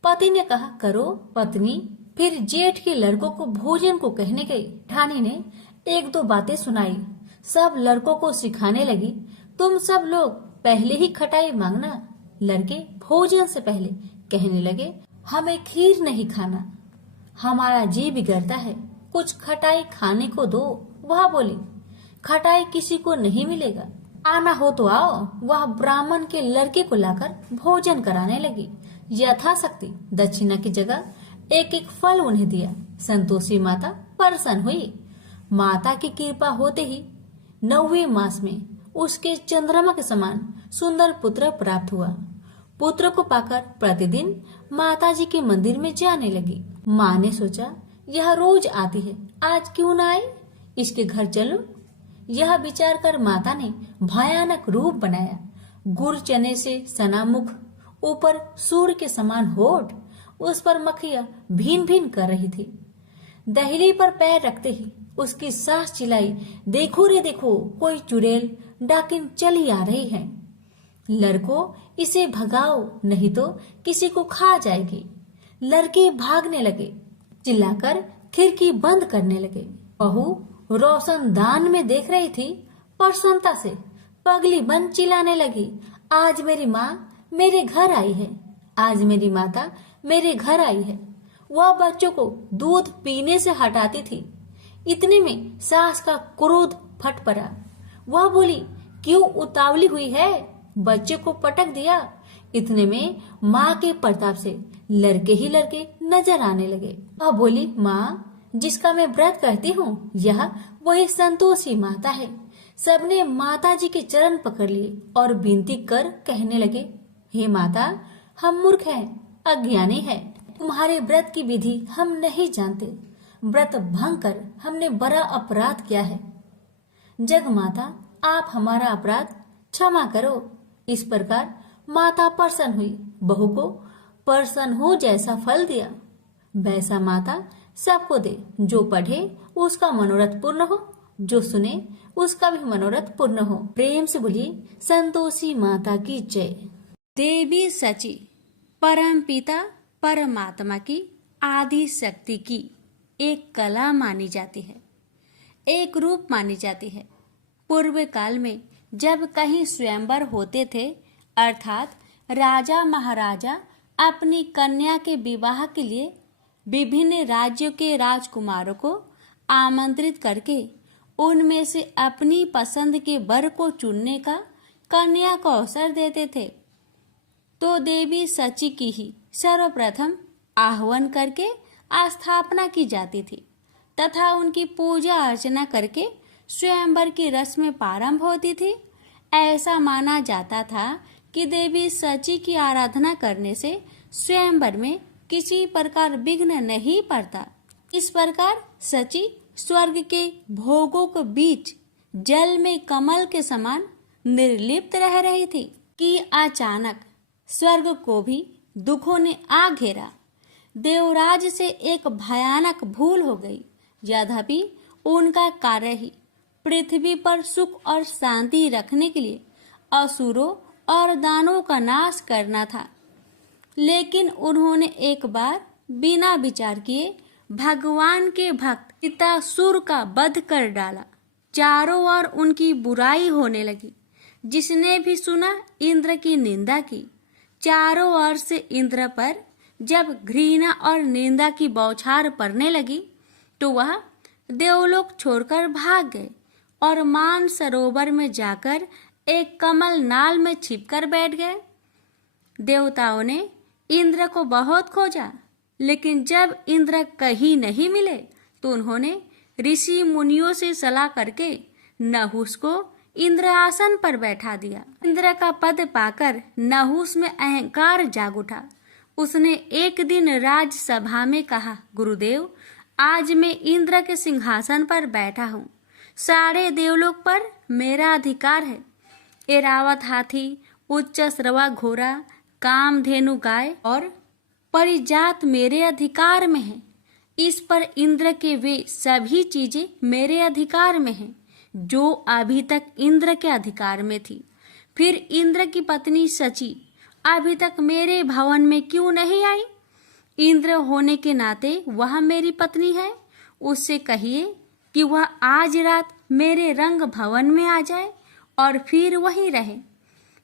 पति ने कहा, करो। पत्नी फिर जेठ के लड़कों को भोजन को कहने गई। ठानी ने एक दो बातें सुनाई। सब लड़कों को सिखाने लगी, तुम सब लोग पहले ही खटाई मांगना। लड़के भोजन से पहले कहने लगे, हमें खीर नहीं खाना, हमारा जी बिगड़ता है, कुछ खटाई खाने को दो। वह बोली, खटाई किसी को नहीं मिलेगा, आना हो तो आओ। वह ब्राह्मण के लड़के को लाकर भोजन कराने लगी। यथाशक्ति दक्षिणा की जगह एक एक फल उन्हें दिया। संतोषी माता प्रसन्न हुई। माता की कृपा होते ही 9वें मास में उसके चंद्रमा के समान सुंदर पुत्र प्राप्त हुआ। पुत्र को पाकर प्रतिदिन माताजी के मंदिर में जाने लगी। माँ ने सोचा, यह रोज आती है, आज क्यों न आए, इसके घर चलो। यह विचार कर माता ने भयानक रूप बनाया। गुड़ चने से सना मुख, ऊपर सूर्य के समान होठ, उस पर मक्खियां भीन भीन कर रही थी। दहली पर पैर रखते ही उसकी सास चिल्लाई, देखो रे देखो, कोई चुड़ैल डाकिन चली आ रही है, लड़कों इसे भगाओ नहीं तो किसी को खा जाएगी। लड़के भागने लगे, चिल्लाकर खिड़की बंद करने लगे। बहू रोशनदान में देख रही थी। प्रसन्नता से पगली बन चिल्लाने लगी, आज मेरी माँ मेरे घर आई है, आज मेरी माता मेरे घर आई है। वह बच्चों को दूध पीने से हटाती थी। इतने में सास का क्रोध फट पड़ा। वह बोली, क्यों उतावली हुई है, बच्चे को पटक दिया। इतने में माँ के प्रताप से लड़के ही लड़के नजर आने लगे। वह बोली, माँ जिसका मैं व्रत करती हूँ, यह वही संतोषी माता है। सबने माता जी के चरण पकड़ लिए और विनती कर कहने लगे, हे माता, हम मूर्ख हैं, अज्ञानी हैं, तुम्हारे व्रत की विधि हम नहीं जानते, व्रत भंग कर हमने बड़ा अपराध किया है। जग माता, आप हमारा अपराध क्षमा करो। इस प्रकार माता प्रसन्न हुई। बहू को प्रसन्न हो जैसा फल दिया, वैसा माता सबको दे। जो पढ़े उसका मनोरथ पूर्ण हो, जो सुने उसका भी मनोरथ पूर्ण हो। प्रेम से बोलिए संतोषी माता की जय। देवी सची परम पिता परमात्मा की आदि शक्ति की एक कला मानी जाती है, एक रूप मानी जाती है। पूर्व काल में जब कहीं स्वयंवर होते थे, अर्थात राजा महाराजा अपनी कन्या के विवाह के लिए विभिन्न राज्यों के राजकुमारों को आमंत्रित करके उनमें से अपनी पसंद के वर को चुनने का कन्या को अवसर देते थे, तो देवी सची की ही सर्वप्रथम आह्वान करके स्थापना की जाती थी तथा उनकी पूजा अर्चना करके स्वयंवर की रस्में प्रारंभ होती थी। ऐसा माना जाता था कि देवी सची की आराधना करने से स्वयंवर में किसी प्रकार विघ्न नहीं पड़ता। इस प्रकार सची स्वर्ग के भोगों के बीच जल में कमल के समान निर्लिप्त रह रही थी कि अचानक स्वर्ग को भी दुखों ने आ घेरा। देवराज से एक भयानक भूल हो गई। यद्यपि उनका कार्य ही पृथ्वी पर सुख और शांति रखने के लिए असुरों और दानवों का नाश करना था, लेकिन उन्होंने एक बार बिना विचार किए भगवान के भक्त पितासुर का वध कर डाला। चारों ओर उनकी बुराई होने लगी। जिसने भी सुना इंद्र की निंदा की। चारों ओर से इंद्र पर जब घृणा और निंदा की बौछार पड़ने लगी तो वह देवलोक छोड़कर भाग गए और मान सरोवर में जाकर एक कमल नाल में छिपकर बैठ गए। देवताओं ने इंद्र को बहुत खोजा, लेकिन जब इंद्र कहीं नहीं मिले तो उन्होंने ऋषि मुनियों से सलाह करके नहुस को इंद्र आसन पर बैठा दिया। इंद्र का पद पाकर नहुस में अहंकार जाग उठा। उसने एक दिन राजसभा में कहा, गुरुदेव, आज मैं इंद्र के सिंहासन पर बैठा हूँ। सारे देवलोक पर मेरा अधिकार है। एरावत हाथी, उच्च श्रवा घोड़ा, कामधेनु गाय और परिजात मेरे अधिकार में है। इस पर इंद्र के वे सभी चीजें मेरे अधिकार में हैं जो अभी तक इंद्र के अधिकार में थी। फिर इंद्र की पत्नी सची अभी तक मेरे भवन में क्यों नहीं आई? इंद्र होने के नाते वह मेरी पत्नी है। उससे कहिए कि वह आज रात मेरे रंग भवन में आ जाए और फिर वहीं रहे।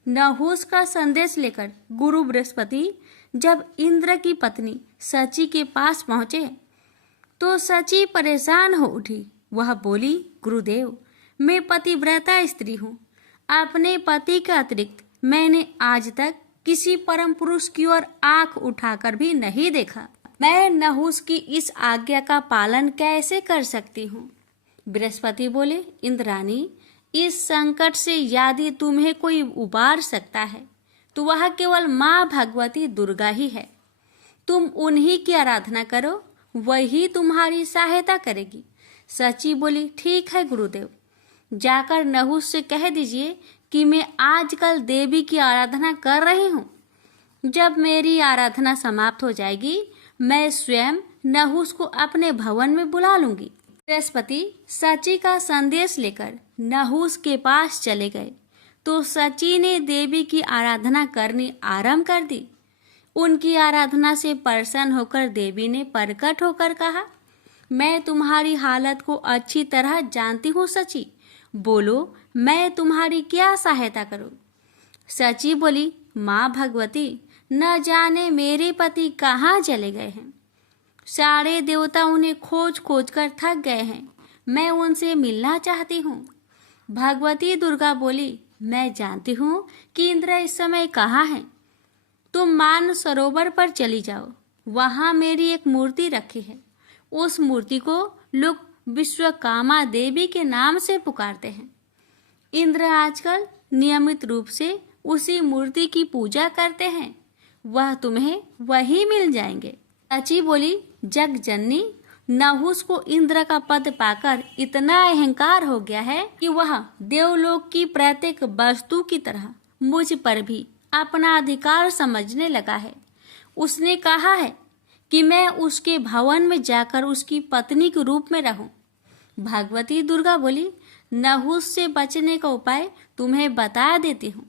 नहुस का संदेश लेकर गुरु बृहस्पति जब इंद्र की पत्नी सची के पास पहुंचे तो सची परेशान हो उठी। वह बोली, गुरुदेव, मैं पतिव्रता स्त्री हूँ। अपने पति के अतिरिक्त मैंने आज तक किसी परम पुरुष की ओर आंख उठाकर भी नहीं देखा। मैं नहुस की इस आज्ञा का पालन कैसे कर सकती हूँ? बृहस्पति बोले, इंद्राणी, इस संकट से यदि तुम्हें कोई उबार सकता है तो वह केवल माँ भगवती दुर्गा ही है। तुम उन्हीं की आराधना करो, वही तुम्हारी सहायता करेगी। सची बोली, ठीक है गुरुदेव, जाकर नहुस से कह दीजिए कि मैं आजकल देवी की आराधना कर रही हूँ। जब मेरी आराधना समाप्त हो जाएगी मैं स्वयं नहुस को अपने भवन में बुला लूंगी। बृहस्पति सची का संदेश लेकर नहुस के पास चले गए तो सची ने देवी की आराधना करनी आरंभ कर दी। उनकी आराधना से प्रसन्न होकर देवी ने प्रकट होकर कहा, मैं तुम्हारी हालत को अच्छी तरह जानती हूँ सची, बोलो मैं तुम्हारी क्या सहायता करूँ? सची बोली, माँ भगवती, न जाने मेरे पति कहाँ चले गए हैं। सारे देवता उन्हें खोज खोज कर थक गए हैं। मैं उनसे मिलना चाहती हूँ। भगवती दुर्गा बोली, मैं जानती हूँ कि इंद्र इस समय कहाँ हैं। तुम मान सरोवर पर चली जाओ, वहाँ मेरी एक मूर्ति रखी है। उस मूर्ति को लोग विश्वकामा देवी के नाम से पुकारते हैं। इंद्र आजकल नियमित रूप से उसी मूर्ति की पूजा करते हैं। वह तुम्हें वही मिल जाएंगे। सची बोली, जग जननी, नहुस को इंद्र का पद पाकर इतना अहंकार हो गया है कि वह देवलोक की प्रत्येक वस्तु की तरह मुझ पर भी अपना अधिकार समझने लगा है। उसने कहा है कि मैं उसके भवन में जाकर उसकी पत्नी के रूप में रहूं। भगवती दुर्गा बोली, नहुस से बचने का उपाय तुम्हें बता देती हूँ।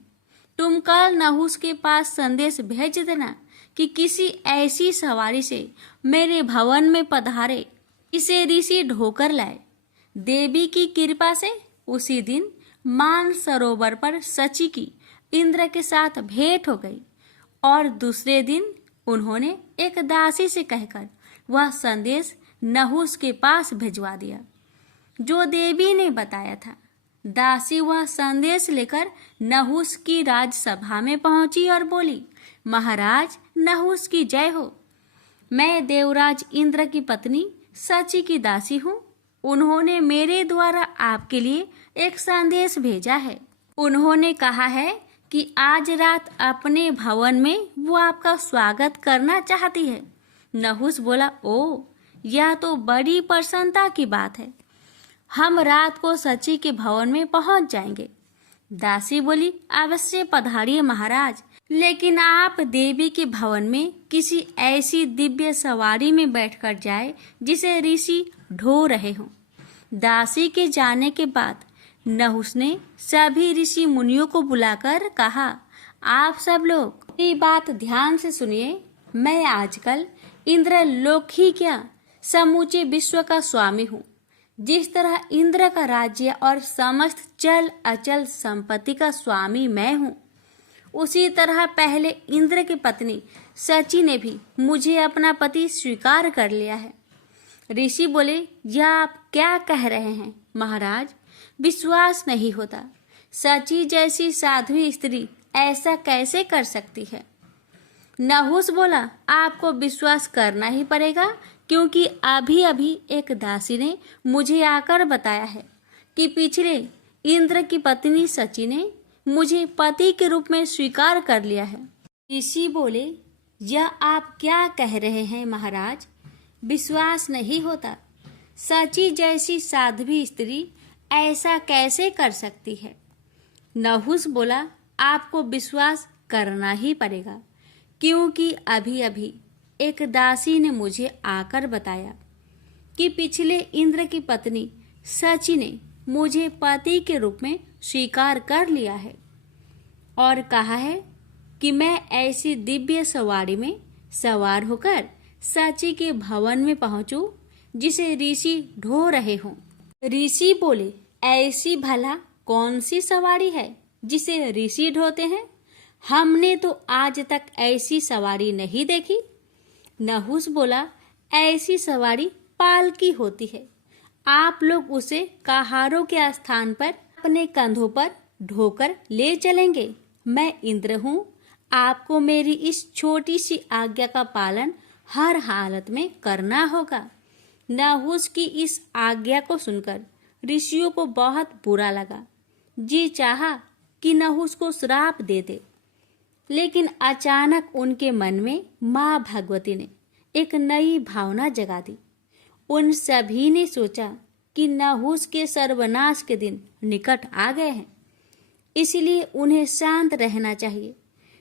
तुम कल नहुस के पास संदेश भेज देना कि किसी ऐसी सवारी से मेरे भवन में पधारे इसे ऋषि ढोकर लाए। देवी की कृपा से उसी दिन मान सरोवर पर सची की इंद्र के साथ भेंट हो गई और दूसरे दिन उन्होंने एक दासी से कहकर वह संदेश नहुस के पास भिजवा दिया जो देवी ने बताया था। दासी वह संदेश लेकर नहुस की राजसभा में पहुंची और बोली, महाराज नहुस की जय हो। मैं देवराज इंद्र की पत्नी सची की दासी हूँ। उन्होंने मेरे द्वारा आपके लिए एक संदेश भेजा है। उन्होंने कहा है कि आज रात अपने भवन में वो आपका स्वागत करना चाहती है। नहुस बोला, ओ यह तो बड़ी प्रसन्नता की बात है। हम रात को सची के भवन में पहुंच जाएंगे। दासी बोली, अवश्य पधारिए महाराज, लेकिन आप देवी के भवन में किसी ऐसी दिव्य सवारी में बैठकर जाए जिसे ऋषि ढो रहे हों। दासी के जाने के बाद नहुस ने सभी ऋषि मुनियों को बुलाकर कहा, आप सब लोग मेरी बात ध्यान से सुनिए। मैं आजकल इंद्र लोक ही क्या समूचे विश्व का स्वामी हूँ। जिस तरह इंद्र का राज्य और समस्त चल अचल संपत्ति का स्वामी मैं हूँ, उसी तरह पहले इंद्र की पत्नी सची ने भी मुझे अपना पति स्वीकार कर लिया है। ऋषि बोले, यह आप क्या कह रहे हैं महाराज? विश्वास नहीं होता। सची जैसी साध्वी स्त्री ऐसा कैसे कर सकती है? नहुस बोला, आपको विश्वास करना ही पड़ेगा, क्योंकि अभी अभी एक दासी ने मुझे आकर बताया है कि पिछले इंद्र की पत्नी सची ने मुझे पति के रूप में स्वीकार कर लिया है। ऋषि बोले, यह आप क्या कह रहे हैं महाराज? विश्वास नहीं होता। सची जैसी साध्वी स्त्री ऐसा कैसे कर सकती है? नहुस बोला, आपको विश्वास करना ही पड़ेगा, क्योंकि अभी अभी एक दासी ने मुझे आकर बताया कि पिछले इंद्र की पत्नी सची ने मुझे पति के रूप में स्वीकार कर लिया है और कहा है कि मैं ऐसी दिव्य सवारी में सवार होकर सची के भवन में पहुंचूं जिसे ऋषि ढो रहे हों। ऋषि बोले, ऐसी भला कौन सी सवारी है जिसे ऋषि ढोते हैं? हमने तो आज तक ऐसी सवारी नहीं देखी। नहुस बोला, ऐसी सवारी पालकी होती है। आप लोग उसे कहारों के स्थान पर अपने कंधों पर ढोकर ले चलेंगे। मैं इंद्र हूँ। आपको मेरी इस छोटी सी आज्ञा का पालन हर हालत में करना होगा। नहुस की इस आज्ञा को सुनकर ऋषियों को बहुत बुरा लगा। जी चाहा कि नहुस को श्राप दे दे, लेकिन अचानक उनके मन में माँ भगवती ने एक नई भावना जगा दी। उन सभी ने सोचा कि नहुस के सर्वनाश के दिन निकट आ गए हैं, इसलिए उन्हें शांत रहना चाहिए।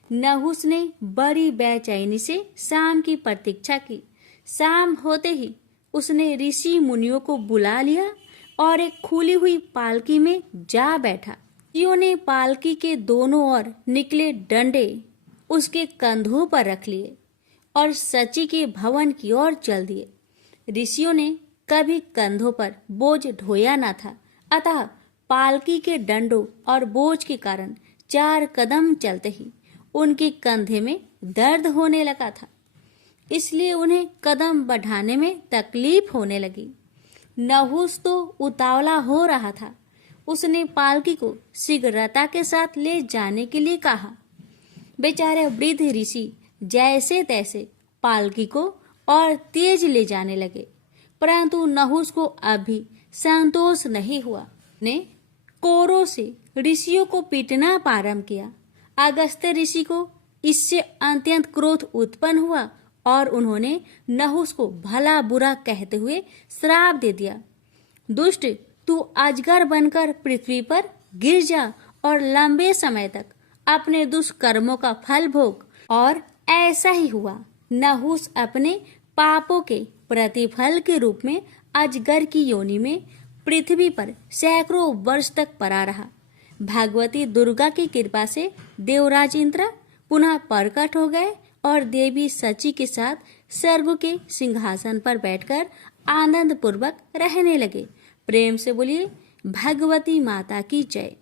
नहुस ने बड़ी बेचैनी से शाम की प्रतीक्षा की। शाम होते ही उसने ऋषि मुनियों को बुला लिया और एक खुली हुई पालकी में जा बैठा। ऋषियों ने पालकी के दोनों ओर निकले डंडे उसके कंधों पर रख लिए और सची के भवन की ओर चल दिए। ऋषियों ने कभी कंधों पर बोझ ढोया न था, अतः पालकी के डंडों और बोझ के कारण 4 कदम चलते ही उनके कंधे में दर्द होने लगा था, इसलिए उन्हें कदम बढ़ाने में तकलीफ होने लगी। नहुस तो उतावला हो रहा था। उसने पालकी को शीघ्रता के साथ ले जाने के लिए कहा। बेचारे वृद्ध ऋषि जैसे तैसे पालकी को और तेज ले जाने लगे, परंतु नहुस को अभी संतोष नहीं हुआ। ने कोरों से ऋषियों को पीटना प्रारंभ किया। अगस्त्य ऋषि को इससे अत्यंत क्रोध उत्पन्न हुआ और उन्होंने नहुस को भला बुरा कहते हुए श्राप दे दिया। दुष्ट, तू अजगर बनकर पृथ्वी पर गिर जा और लंबे समय तक अपने दुष्कर्मों का फल भोग। और ऐसा ही हुआ। नहुस अपने पापों के प्रतिफल के रूप में अजगर की योनि में पृथ्वी पर सैकड़ों वर्ष तक पड़ा रहा। भगवती दुर्गा की कृपा से देवराज इंद्र पुनः प्रकट हो गए और देवी सची के साथ स्वर्ग के सिंहासन पर बैठकर आनंद पूर्वक रहने लगे। प्रेम से बोलिए भगवती माता की जय।